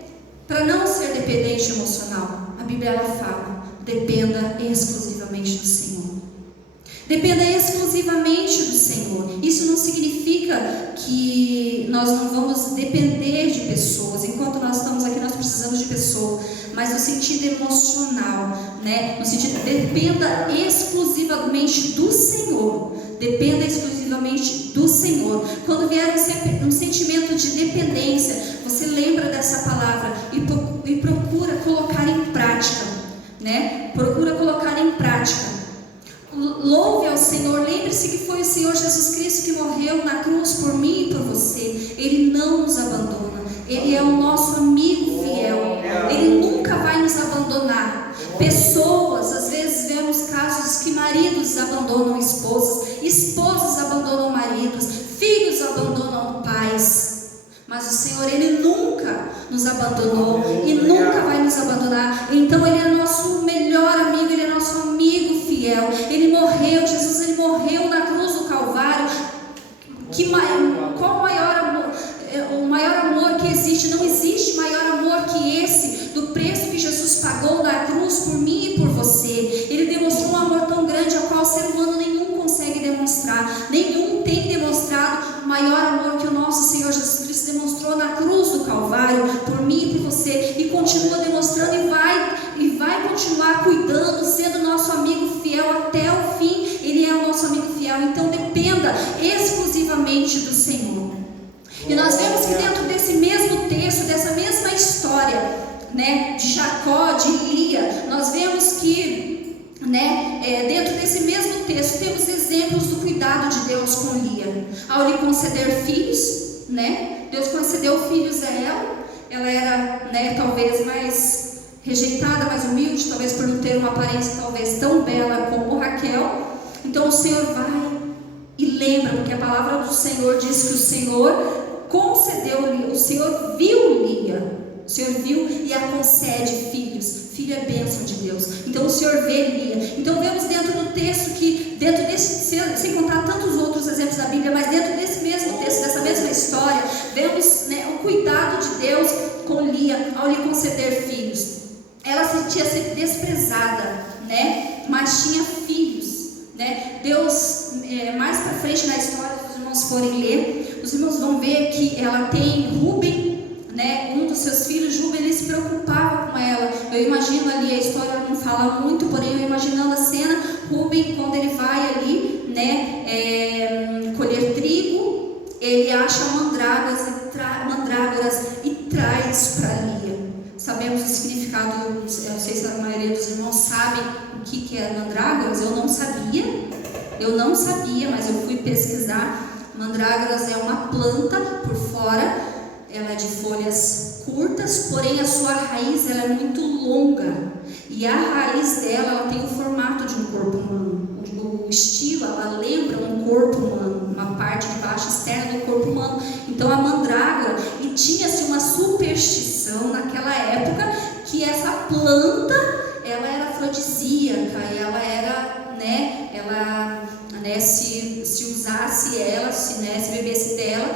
para não ser dependente emocional? A Bíblia ela fala, dependa exclusivamente do Senhor. Dependa exclusivamente do Senhor. Isso não significa que nós não vamos depender de pessoas. Enquanto nós estamos aqui, nós precisamos de pessoas, mas no sentido emocional, né? No sentido, dependa exclusivamente do Senhor. Dependa exclusivamente do Senhor. Quando vier um sentimento de dependência, você lembra dessa palavra e procura colocar em prática, né? Procura colocar em prática. Louve ao Senhor. Lembre-se que foi o Senhor Jesus Cristo que morreu na cruz por mim e por você. Ele não nos abandona. Ele é o nosso amigo fiel. Ele nunca vai nos abandonar. Pessoas, às vezes vemos casos que maridos abandonam esposas, esposas abandonam maridos, filhos abandonam pais. Mas o Senhor, Ele nunca nos abandonou e nunca vai nos abandonar. Então Ele é nosso melhor amigo, Ele é nosso amigo fiel. Ele morreu, Jesus, Ele morreu na cruz do Calvário. Qual o maior amor? O maior amor que existe, não existe maior amor que esse, do preço que Jesus pagou na cruz por mim e por você. Ele demonstrou um amor tão grande, ao qual o ser humano nenhum consegue demonstrar. Nenhum tem demonstrado o maior amor que o nosso Senhor Jesus Cristo demonstrou na cruz do Calvário, por mim e por você, e continua demonstrando e vai continuar cuidando, sendo nosso amigo fiel até o fim. Ele é o nosso amigo fiel. Então dependa exclusivamente do Senhor. E nós vemos que dentro desse mesmo texto, dessa né, de Jacó, de Lia, nós vemos que, né, dentro desse mesmo texto temos exemplos do cuidado de Deus com Lia, ao lhe conceder filhos, né? Deus concedeu filhos a ela era, né, talvez mais rejeitada, mais humilde, talvez por não ter uma aparência talvez tão bela como Raquel. Então o Senhor vai e lembra, porque a palavra do Senhor diz que o Senhor concedeu-lhe, o Senhor viu Lia, o Senhor viu e a concede filhos. Filho é bênção de Deus. Então o Senhor vê Lia. Então vemos dentro do texto que, dentro desse, sem contar tantos outros exemplos da Bíblia, mas dentro desse mesmo texto, dessa mesma história, vemos, né, o cuidado de Deus com Lia ao lhe conceder filhos. Ela sentia ser desprezada, né, mas tinha filhos, né? Deus, mais para frente na história, se os irmãos forem ler, os irmãos vão ver que ela tem Rúben, né, um dos seus filhos. Rúben, ele se preocupava com ela. Eu imagino ali, a história não fala muito, porém eu imaginando a cena, Rúben, quando ele vai ali, né, colher trigo, ele acha mandrágoras e traz para Lia. Sabemos o significado, eu não sei se a maioria dos irmãos sabe o que é mandrágoras. Eu não sabia, mas eu fui pesquisar. Mandrágoras é uma planta por fora, ela é de folhas curtas, porém a sua raiz ela é muito longa, e a raiz dela ela tem o formato de um corpo humano. O estilo, ela lembra um corpo humano, uma parte de baixo externa do corpo humano. Então a mandrágora, e tinha-se uma superstição naquela época que essa planta ela era afrodisíaca, e ela era, né, se usasse ela, se bebesse dela,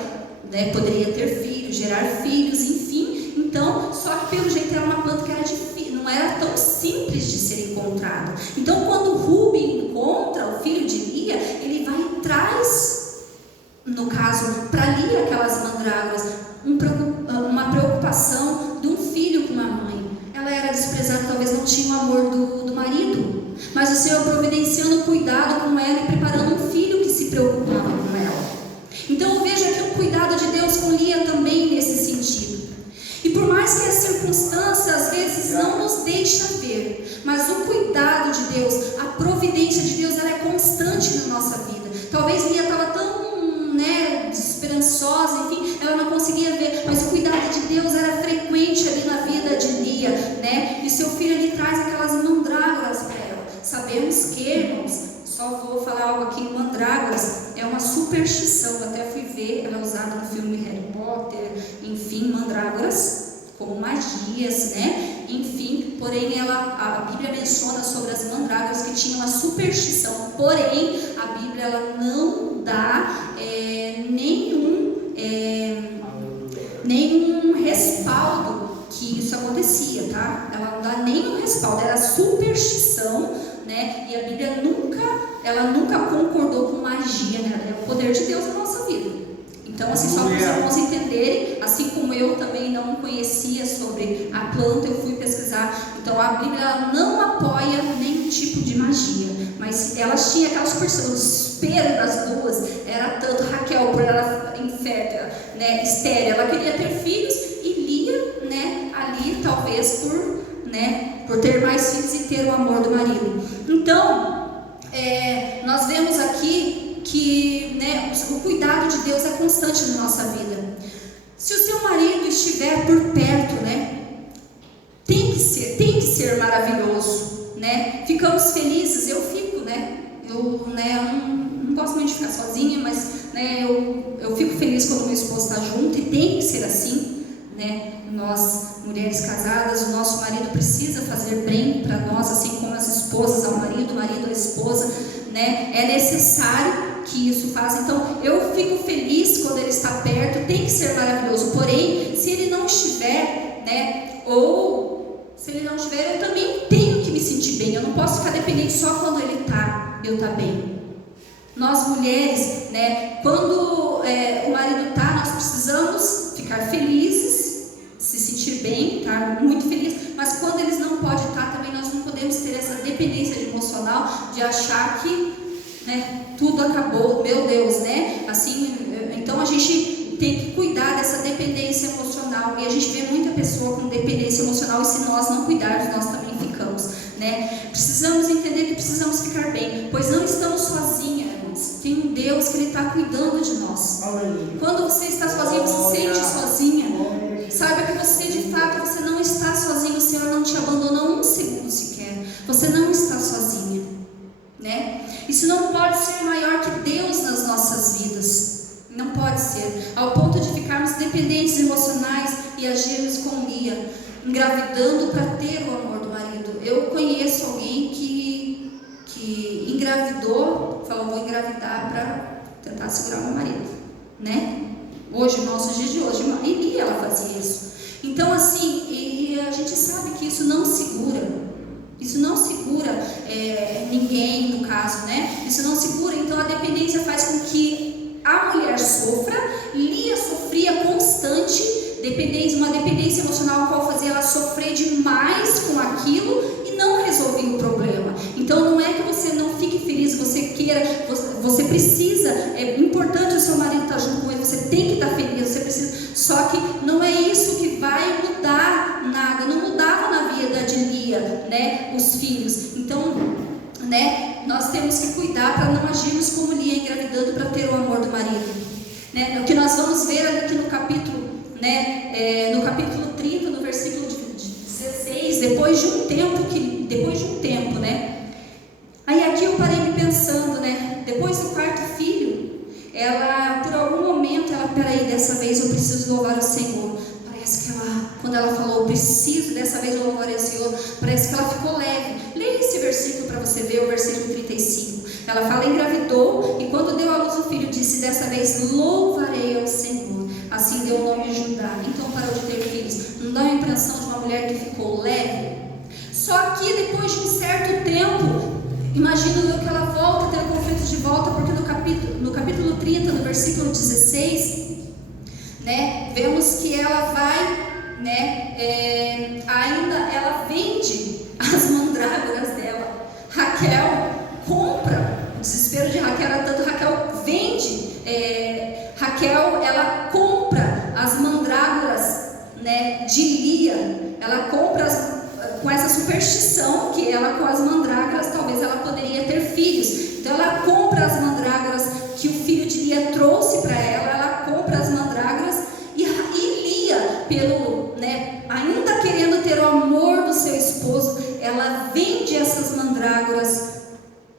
né, poderia ter filhos, gerar filhos, enfim. Então, só que pelo jeito era uma planta que era difícil, não era tão simples de ser encontrada. Então, quando Rúben encontra o filho de Lia, ele vai e traz, no caso, para Lia aquelas mandrágoras, uma preocupação de um filho com uma mãe. Ela era desprezada, talvez não tinha o amor do marido, mas o Senhor providenciando cuidado com ela e preparando um filho que se preocupava com ela. Então eu vejo aqui o cuidado de Deus com Lia também nesse sentido. E por mais que a circunstância às vezes não nos deixa ver, mas o cuidado de Deus, a providência de Deus, ela é constante na nossa vida. Talvez Lia estava tão, né, desesperançosa, enfim, ela não conseguia ver, mas o cuidado de Deus era frequente ali na vida de Lia, né? E seu filho ele traz aquelas mandrágoras para ela. Sabemos que, irmãos, só vou falar algo aqui, mandrágoras é uma superstição, até fui ver, ela é usada no filme Harry Potter, enfim, mandrágoras como magias, né? Enfim, porém a Bíblia menciona sobre as mandrágoras que tinham uma superstição, porém a Bíblia ela não dá nenhum respaldo que isso acontecia, tá? Ela não dá nenhum respaldo, era superstição, né? E a Bíblia nunca concordou com magia, né? É o poder de Deus na nossa vida. Então, assim, só para os irmãos entenderem, assim como eu também não conhecia sobre a planta, eu fui pesquisar. Então, a Bíblia ela não apoia nenhum tipo de magia, mas elas tinham aquela superstição. O desespero das duas era tanto. Raquel, por ela infértil, né, estéril, ela queria ter filhos, e Lia, né, ali talvez por ter mais filhos e ter o amor do marido. Então, nós vemos aqui que, né, o cuidado de Deus é constante na nossa vida. Se o seu marido estiver por perto, né, tem que ser maravilhoso, né? Ficamos felizes, eu fico, né? Eu não gosto muito de ficar sozinha, mas, né, eu fico feliz quando meu esposo está junto, e tem que ser assim, né? Nós, mulheres casadas, o nosso marido precisa fazer bem para nós, assim como as esposas ao marido, o marido à esposa, né? É necessário que isso faça. Então eu fico feliz quando ele está perto, tem que ser maravilhoso. Porém, se ele não estiver, né, ou se ele não estiver, eu também tenho que me sentir bem. Eu não posso ficar dependente só quando ele está, eu estar bem. Nós mulheres, né, quando o marido está, nós precisamos ficar felizes, se sentir bem, estar muito feliz. Mas quando eles não podem estar, também nós não podemos ter essa dependência emocional de achar que, né, tudo acabou, meu Deus, né? Assim, então a gente tem que cuidar dessa dependência emocional. E a gente vê muita pessoa com dependência emocional, e se nós não cuidarmos, nós também ficamos, né? Precisamos entender que precisamos ficar bem, pois não estamos sozinhos, irmãos. Tem um Deus que Ele está cuidando de nós. Quando você está sozinho, você se sente sozinha, saiba que você, de fato, você não está sozinho. O Senhor não te abandonou um segundo sequer. Você não está sozinha, né? Isso não pode ser maior que Deus nas nossas vidas. Não pode ser, ao ponto de ficarmos dependentes emocionais e agirmos com Lia, engravidando para ter o amor do marido. Eu conheço alguém que engravidou, falou: vou engravidar para tentar segurar meu marido, né? Hoje, nossos dias de hoje, e Lia, ela fazia isso. Então, assim, e a gente sabe que isso não segura. Isso não segura ninguém, no caso, né? Isso não segura. Então a dependência faz com que a mulher sofra. Lia sofria constante, uma dependência emocional, qual fazia ela sofrer demais com aquilo e não resolvia o problema. Então não é que você não fique feliz, você queira, você precisa, é importante o seu marido estar junto com ele, você tem que estar feliz, você precisa. Só que não é isso que vai mudar nada. Não mudava na vida de Lia, né, os filhos. Então, né, nós temos que cuidar para não agirmos como Lia, engravidando para ter o amor do marido, né? O que nós vamos ver aqui no capítulo, né, no capítulo 30, no versículo 16, depois de um tempo, né? Aí aqui eu parei me pensando, né? Depois do quarto filho, ela, por algum momento, peraí, dessa vez eu preciso louvar o Senhor. Parece que quando ela falou, preciso, dessa vez eu louvarei o Senhor, parece que ela ficou leve. Leia esse versículo para você ver, o versículo 35. Ela fala: engravidou, e quando deu à luz o filho, disse: dessa vez louvarei ao Senhor. Assim deu o nome de Judá. Então parou de ter filhos. Não dá uma impressão de uma mulher que ficou leve? Só que depois de um certo tempo, imagino eu que ela volta a ter conflitos de volta, porque no capítulo 30, no versículo 16, né, vemos que ela vai, né, ainda ela vende as mandrágoras dela. Raquel compra, o desespero de Raquel era tanto, Raquel vende, Raquel, ela compra as mandrágoras, né, de Lia. Ela compra com essa superstição que ela, com as mandrágoras, talvez ela poderia ter filhos. Então ela compra as mandrágoras que o filho de Lia trouxe para ela compra as mandrágoras, e Lia, ainda querendo ter o amor do seu esposo, ela vende essas mandrágoras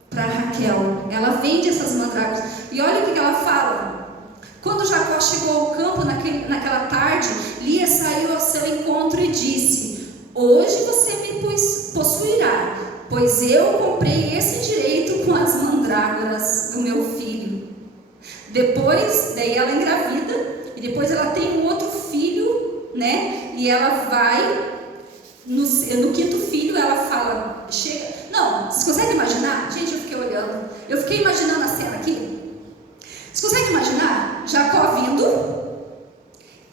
para Raquel. Ela vende essas mandrágoras. E olha o que ela fala. Quando Jacó chegou ao campo naquela tarde, Lia saiu ao seu encontro e disse: hoje você me possuirá, pois eu comprei esse direito com as mandrágoras do meu filho. Depois, daí ela engravida, e depois ela tem um outro filho, né? E ela vai, no quinto filho, ela fala, chega. Não, vocês conseguem imaginar? Gente, eu fiquei olhando, eu fiquei imaginando a cena aqui. Vocês conseguem imaginar? Jacó vindo,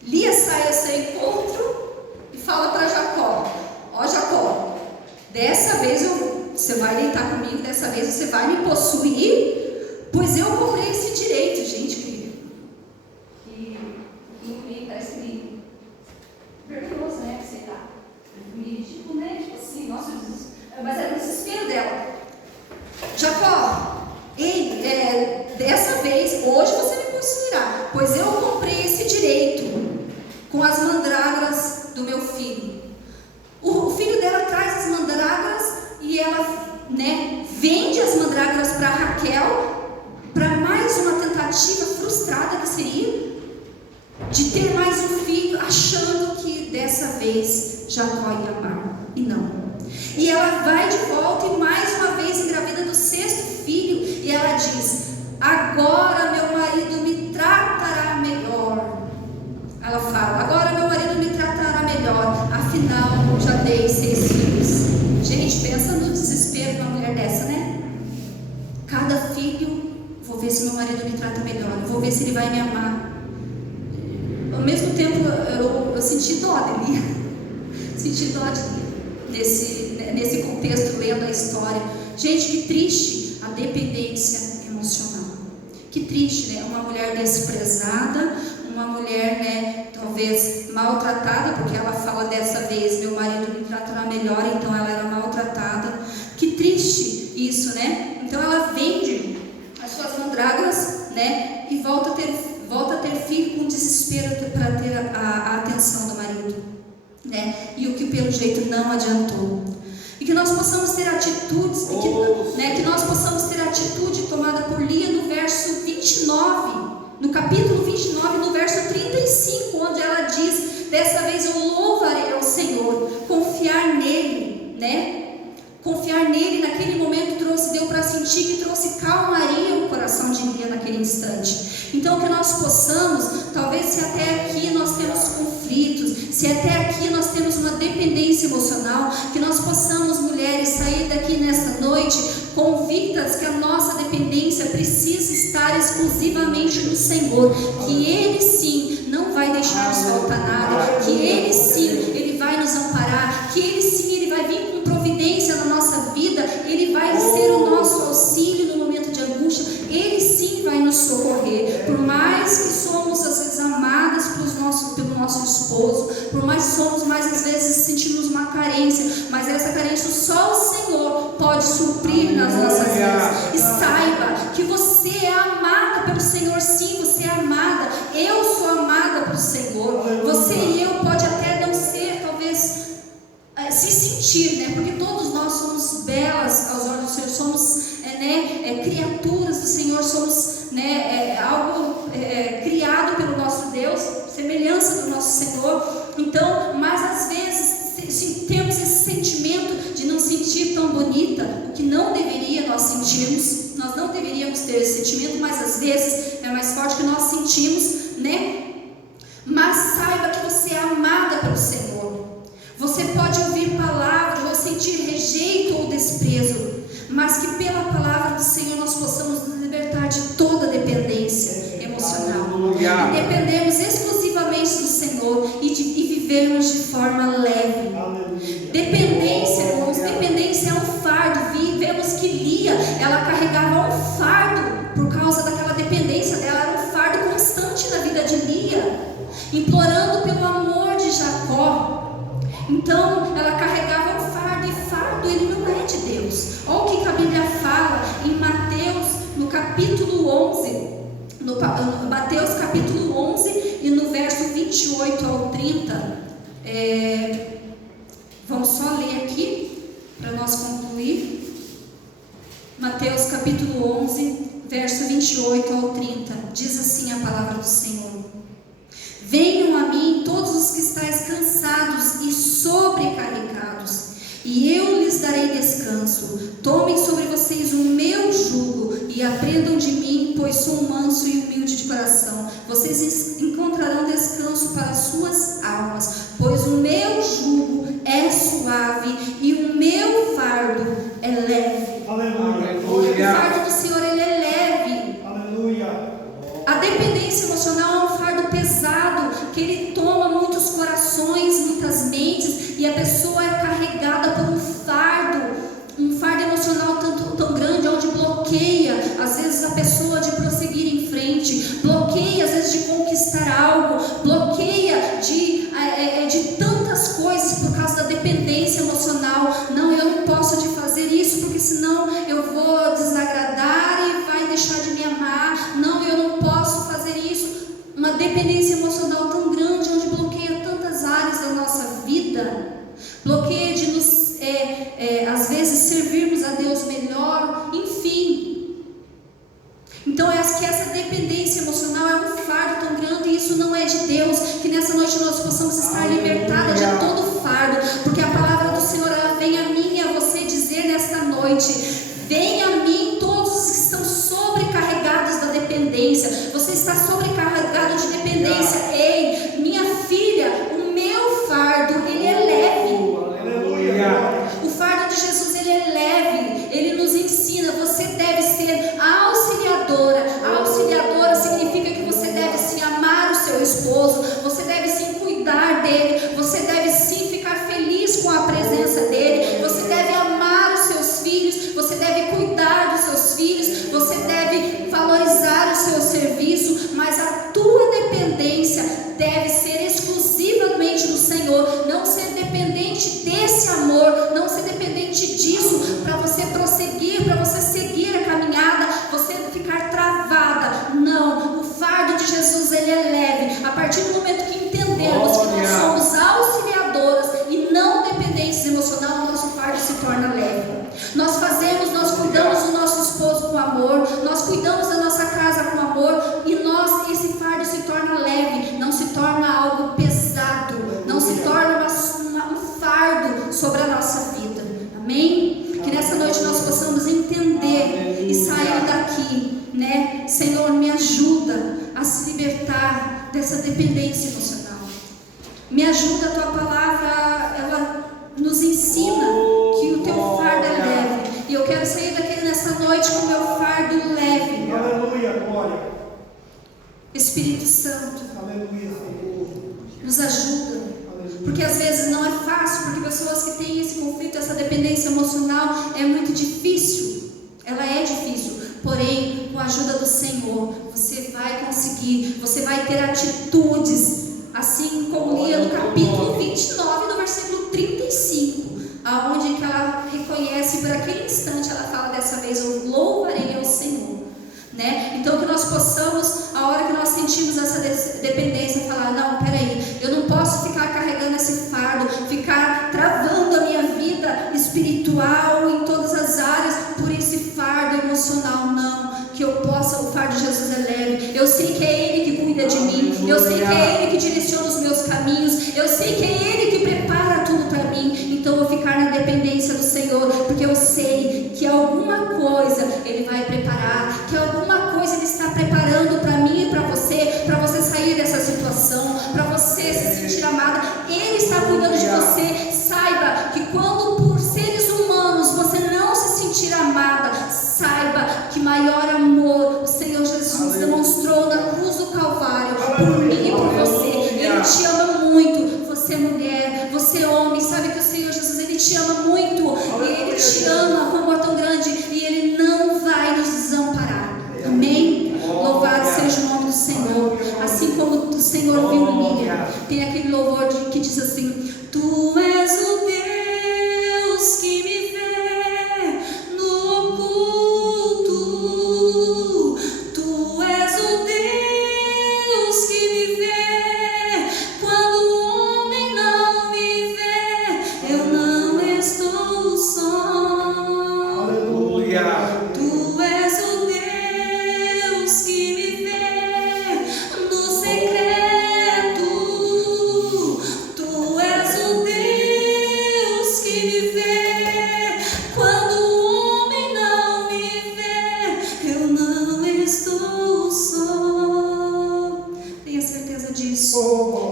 Lia sai ao seu encontro e fala para Jacó: ó Jacó, dessa vez você vai deitar comigo, dessa vez você vai me possuir, pois eu comprei esse direito. Gente, que parece que vergonhoso, né? Sei lá, tipo, né? Tipo assim, nossa, mas era o desespero dela. Jacó, ei, dessa vez, hoje você me possuirá, pois eu comprei esse direito com as mandrágoras do meu filho. O filho dela traz as mandrágoras e ela, né, vende as mandrágoras para Raquel, para mais uma tentativa frustrada que seria de ter mais um filho, achando que dessa vez Jacó ia amar, e não. E ela vai de volta e mais uma vez engravida do sexto filho, e ela diz: agora meu marido me tratará melhor. Ela fala: agora meu marido me tratará melhor, afinal já dei 6 filhos. Gente, pensa no desespero de uma mulher dessa, né? Cada filho, vou ver se meu marido me trata melhor, vou ver se ele vai me amar. Ao mesmo tempo, eu senti dó de Lia, senti dó de Lia, nesse contexto, lendo a história. Gente, que triste a dependência emocional. Que triste, né? Uma mulher desprezada, uma mulher, né, talvez maltratada, porque ela fala dessa vez, meu marido me tratará melhor, então ela era maltratada. Que triste isso, né? Então ela vende as suas mandrágoras, né, e volta a ter filho com desespero para ter a atenção do marido, né? E o que pelo jeito não adiantou. E que nós possamos ter atitudes, que nós possamos ter atitude tomada por Lia no verso 29, no capítulo 29, no verso 35, onde ela diz: dessa vez eu louvarei ao Senhor, confiar nele, né? Confiar nele naquele momento deu para sentir que trouxe calmaria no coração de Lia naquele instante. Então que nós possamos, talvez se até aqui nós temos conflitos, se até aqui nós temos uma dependência emocional, que nós possamos, mulheres, sair daqui nesta noite convictas que a nossa dependência precisa estar exclusivamente no Senhor, que Ele sim não vai deixar nos faltar nada, que Ele sim, Ele vai nos amparar, que Ele sim, Ele vai vir com providência na nossa vida, Ele vai ser o nosso auxílio no momento de angústia, Ele sim vai nos socorrer. Por mais que somos às vezes amadas pelo nosso esposo, por mais que somos mais às vezes sentimos uma carência, mas essa carência só o Senhor pode suprir nas nossas vidas. E saiba que você é amada pelo Senhor, sim, você é amada. Eu sou amada pelo Senhor. Você e eu pode até não ser, talvez, se sentir, né? Porque todos nós somos belas aos olhos do Senhor, somos criaturas do Senhor, somos algo criado pelo nosso Deus, semelhança do nosso Senhor. Então, mas às vezes temos esse sentimento de não sentir tão bonita, o que não deveria nós sentirmos. Nós não deveríamos ter esse sentimento, mas às vezes é mais forte que nós sentimos, né? Mas saiba que você é amada pelo Senhor. Você pode ouvir palavras ou sentir rejeito ou desprezo, mas que pela palavra do Senhor nós possamos nos libertar de toda dependência emocional. E dependemos exclusivamente do Senhor e vivermos de forma leve. Dependência, irmãos, dependência é um fardo. Vemos que Lia, ela carregava um fardo por causa daquela dependência dela, era um fardo constante na vida de Lia, implorando pelo amor de Jacó. Então ela carregava um fardo, e fardo ele não é de Deus. Olha o que a Bíblia fala em Mateus, no capítulo 11, Mateus capítulo 11 e no verso 28 ao 30. Vamos só ler aqui para nós concluir. Mateus capítulo 11, verso 28 ao 30, diz assim a palavra do Senhor: venham a mim todos os que estáis cansados e sobrecarregados, e eu lhes darei descanso. Tomem sobre vocês o meu jugo e aprendam de mim, pois sou manso e humilde de coração. Vocês encontrarão descanso para as suas almas, pois o meu jugo é suave e o meu fardo é leve. Aleluia. O fardo do Senhor, ele é leve. Aleluia. A dependência emocional é um fardo pesado, que ele toma muitos corações, muitas mentes, e a pessoa é carregada por um fardo emocional tão grande, onde bloqueia, às vezes, a pessoa de prosseguir em frente, bloqueia, às vezes, de conquistar algo, bloqueia de tantas coisas por causa da dependência emocional. Não, eu não posso de fazer isso, porque senão eu vou desagradar e vai deixar de me amar. Não, eu não posso fazer isso. Uma dependência emocional tão grande, onde bloqueia tantas áreas da nossa vida, bloqueia de nos, às vezes, servirmos a Deus melhor, enfim. Então, que essa dependência emocional é um fardo tão grande, e isso não é de Deus. Que nessa noite nós possamos estar libertadas de todo fardo, porque a palavra do Senhor, ela vem a mim e a você dizer nesta noite: venha a mim todos os que estão sobrecarregados da dependência. Você está sobrecarregado de dependência. Ei, minha filha, o meu fardo, ele é leve. O fardo de Jesus, ele é leve. Ele nos ensina, você deve ser auxiliadora. A auxiliadora significa que você deve sim amar o seu esposo, você deve sim cuidar dele, você deve sim ficar feliz com a presença dele, você deve amar os seus filhos, você Nós cuidamos do nosso esposo com amor, nós cuidamos da nossa casa com amor, e esse fardo se torna leve, não se torna algo pesado, não se torna um fardo sobre a nossa vida. Amém? Que nessa noite nós possamos entender e sair daqui, né? Senhor, me ajuda a se libertar dessa dependência emocional. Me ajuda, a tua palavra, ela nos ensina que o teu fardo é leve. E eu quero sair daqui nessa noite com o meu fardo leve. Aleluia, glória. Espírito Santo, Aleluia, Senhor. nos ajuda. Porque às vezes não é fácil, porque pessoas que têm esse conflito, essa dependência emocional, é muito difícil. Ela é difícil. Porém, com a ajuda do Senhor, você vai conseguir, você vai ter atitudes, assim como lia no capítulo 29, no versículo 35, aonde que ela reconhece, por aquele instante ela fala, dessa vez eu louvarei ao Senhor, né? Então que nós possamos, a hora que nós sentimos essa dependência, falar, não, peraí, eu não posso ficar carregando esse fardo, ficar travando a minha vida espiritual em todas as áreas, por esse fardo emocional, não. Que eu possa, o fardo de Jesus é leve. Eu sei que é Ele que cuida de mim. Eu sei que é Ele que direciona os meus caminhos. Eu sei que é Ele que prepara tudo para mim. Então eu vou ficar na dependência do Senhor, porque eu sei que alguma coisa Ele vai preparar, que alguma coisa Ele está preparando para mim e para você sair dessa situação, para você se sentir amada. Ele está cuidando de você. Saiba que quando por seres humanos você não se sentir amada, saiba que maior amor o Senhor Jesus demonstrou na cruz do Calvário por mim e por você. Ele te ama muito. Você mulher, você homem, sabe que o Senhor Jesus, Ele te ama muito, e Ele te ama com amor tão grande, e Ele não vai nos desamparar. Amém? Louvado seja o nome do Senhor. Assim como o Senhor viu Lília, tem aquele louvor que diz assim: Tu és o Deus que me vê no oculto, Tu és o Deus que me vê quando o homem não me vê. Eu não estou só. Aleluia. Tu és o Deus que me vê no secreto. Tu és o Deus que me vê quando o homem não me vê. Eu não estou só. Tenha certeza disso,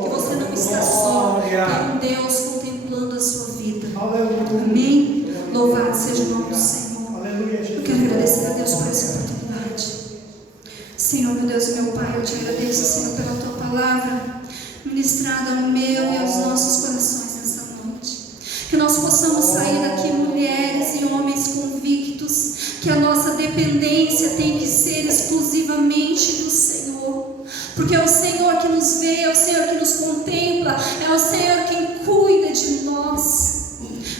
que você não está só. Tem um Deus contemplando a sua vida. Amém? Louvado seja o nome do Senhor. Eu quero agradecer a Deus por essa oportunidade. Senhor, meu Deus e meu Pai, eu te agradeço, Senhor, pela tua palavra ministrada ao meu e aos nossos corações nessa noite. Que nós possamos sair daqui, mulheres e homens convictos, que a nossa dependência tem que ser exclusivamente do Senhor. Porque é o Senhor que nos vê, é o Senhor que nos contempla, é o Senhor quem cuida de nós.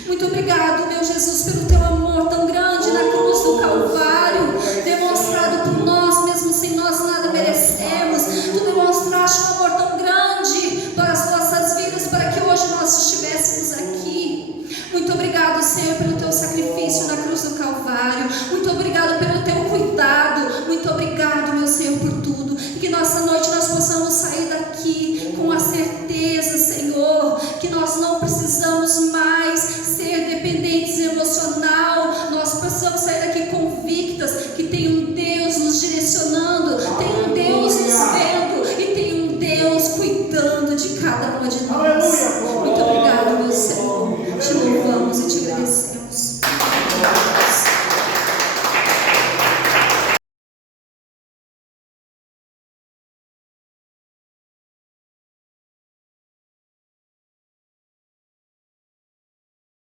Muito obrigado, meu Jesus, pelo teu amor tão grande na cruz do Calvário, demonstrado por nós, mesmo sem nós nada merecemos. Tu demonstraste um amor tão grande para as nossas vidas, para que hoje nós estivéssemos aqui. Muito obrigado, Senhor, pelo teu sacrifício na cruz do Calvário. Muito obrigado pelo teu cuidado. Muito obrigado, meu Senhor, por tudo. E que nessa noite nós possamos sair daqui com a certeza, Senhor, que nós não precisamos mais ser dependentes emocional. Nós precisamos sair daqui convictas que tem um Deus nos direcionando, tem um Deus nos vendo e tem um Deus cuidando de cada uma de nós.